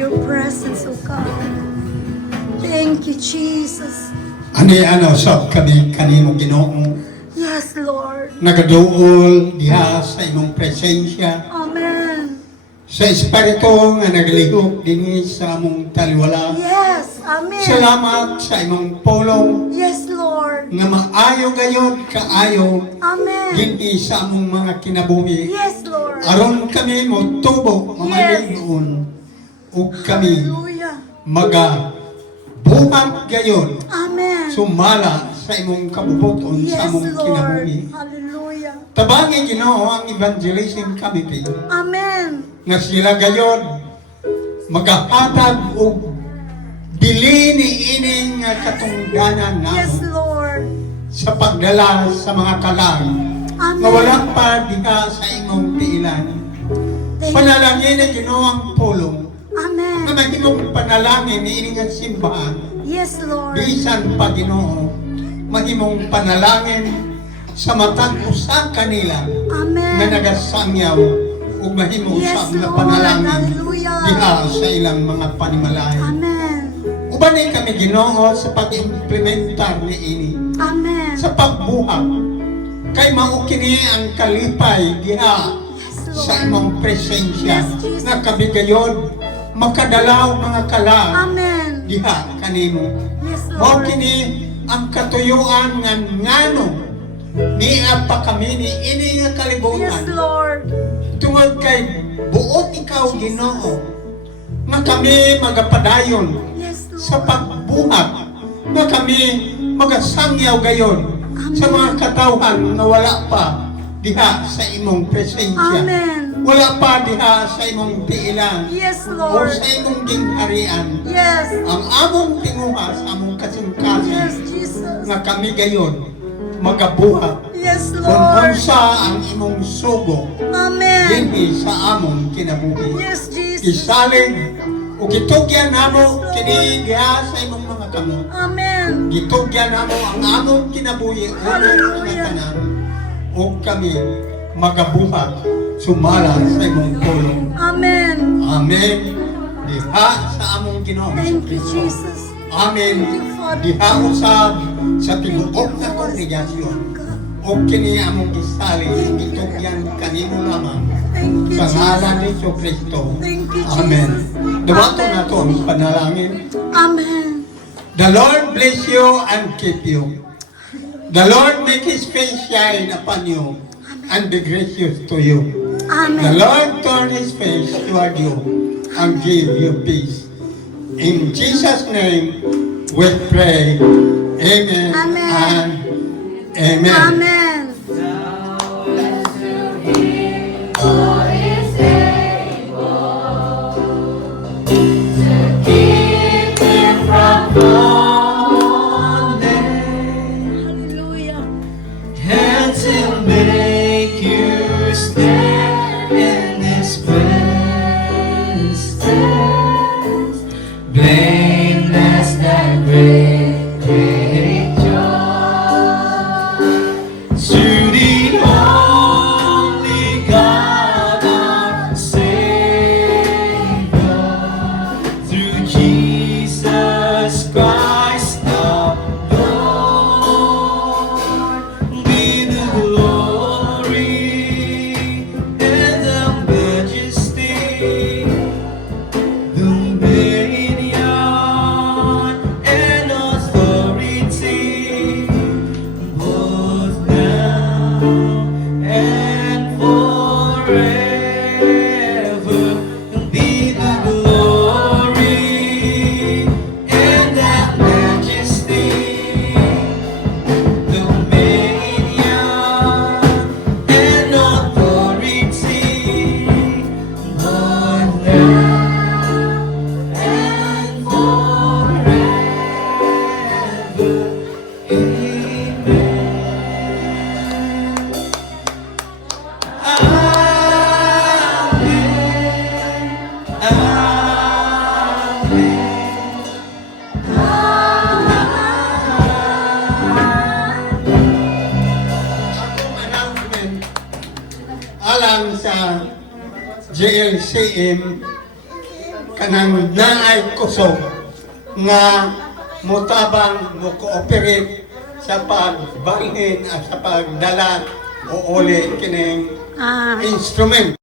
your presence, O God. Thank you, Jesus. Ano sa kami kanimo Ginoo Yes, Lord. nagaduol diha sa imong presensya Amen. sa espiritu nga naglihok dinhi sa among taliwala. Yes, Amen. Salamat sa imong pulong Yes, Lord. nga maayo gayud kaayo Amen. dinhi sa among mga kinabuhi. Yes, Lord. Aron kami mo tubo mamaligon ug kami Hallelujah. buhat gayon Amen. sumala sa imong kabubuton sa Yes, among Lord. kinabuhi. Hallelujah. Tabangin Ginoo ang evangelism committee Amen. nga sila gayon magahatag og bili ni ining nga katungdanan Yes, namo Lord. sa pagdala sa mga kalang nga Amen. wala pa diha sa imong tiilan. Thank you. Panalangin ni Ginoo ang pulong na Amen. mahimong panalangin ni ining nga simbahan. Yes, Lord. Bisan pa Ginoo mahimong panalangin sa matag usa kanila na Amen. nagasangyaw ug mahimo Yes, sa mga Lord. panalangin Hallelujah. diha sa ilang mga panimalayan. Amen. Uban ni kami Ginoo sa pag-implementar ni ini Amen. sa pagbuhat kay mao kini ang kalipay diha Yes, sa Lord. imong presensya Yes, Jesus. nga kabigayon makadalaw mga kalang Amen. diha kanimo. Yes, Mao Lord. kini ang katuyuan nga ngano niya pa kami ni ini nga Yes, kalibutan Lord. tungod kay buot ikaw Ginoo nga kami magapadayon Yes, Lord. sa pagbuhat nga kami magasangyaw gayon sa mga katawhan nga wala pa diha sa imong presensya. Amen. Wala pa diha sa imong tiilan Yes, o Lord. sa imong gingharian. Yes. Ang among tinguha sa among Yes, kasing-kasing Jesus. nga kami gayon magabuhat Yes, kung Lord. unsa ang imong sugo Amen. dinhi sa among kinabuhi. Yes, Jesus. Isalig o gitugyan namo kini diha sa imong mga kamot. Amen. Gitugyan namo ang among kinabuhi o Hallelujah. tanan o kami magabuhat sumala sa imong tulong. Amen. Amen. Diha sa among Ginoo. Thank you, Kristo. Jesus. Amen. Thank you, Father. Diha usab sa tibuok na kongregasyon o kini among gisali gitugyan kanimo lamang Thank you, sa ngalan Jesus. ni Jesu Kristo. Thank you, Amen. Jesus. Dumato Amen. na to ang panalangin. Amen. The Lord bless you and keep you. The Lord make His face shine upon you and be gracious to you. The Amen. Lord turn His face toward you and give you peace. In Jesus' name we pray. Amen. Amen. And amen. Amen. Hallelujah. And to make you stand in this place, blameless and great, great joy. To the only God our Savior, through Jesus Christ our Lord, be the glory and the majesty, dominion and authority, both now and forever. Be the glory and the majesty, dominion and authority, both now and forever. Akong announcement alang sa JLCM kanang naay kusog nga mutabang mo cooperate sa pagbalhin at sa pagdala o uli kining instrument.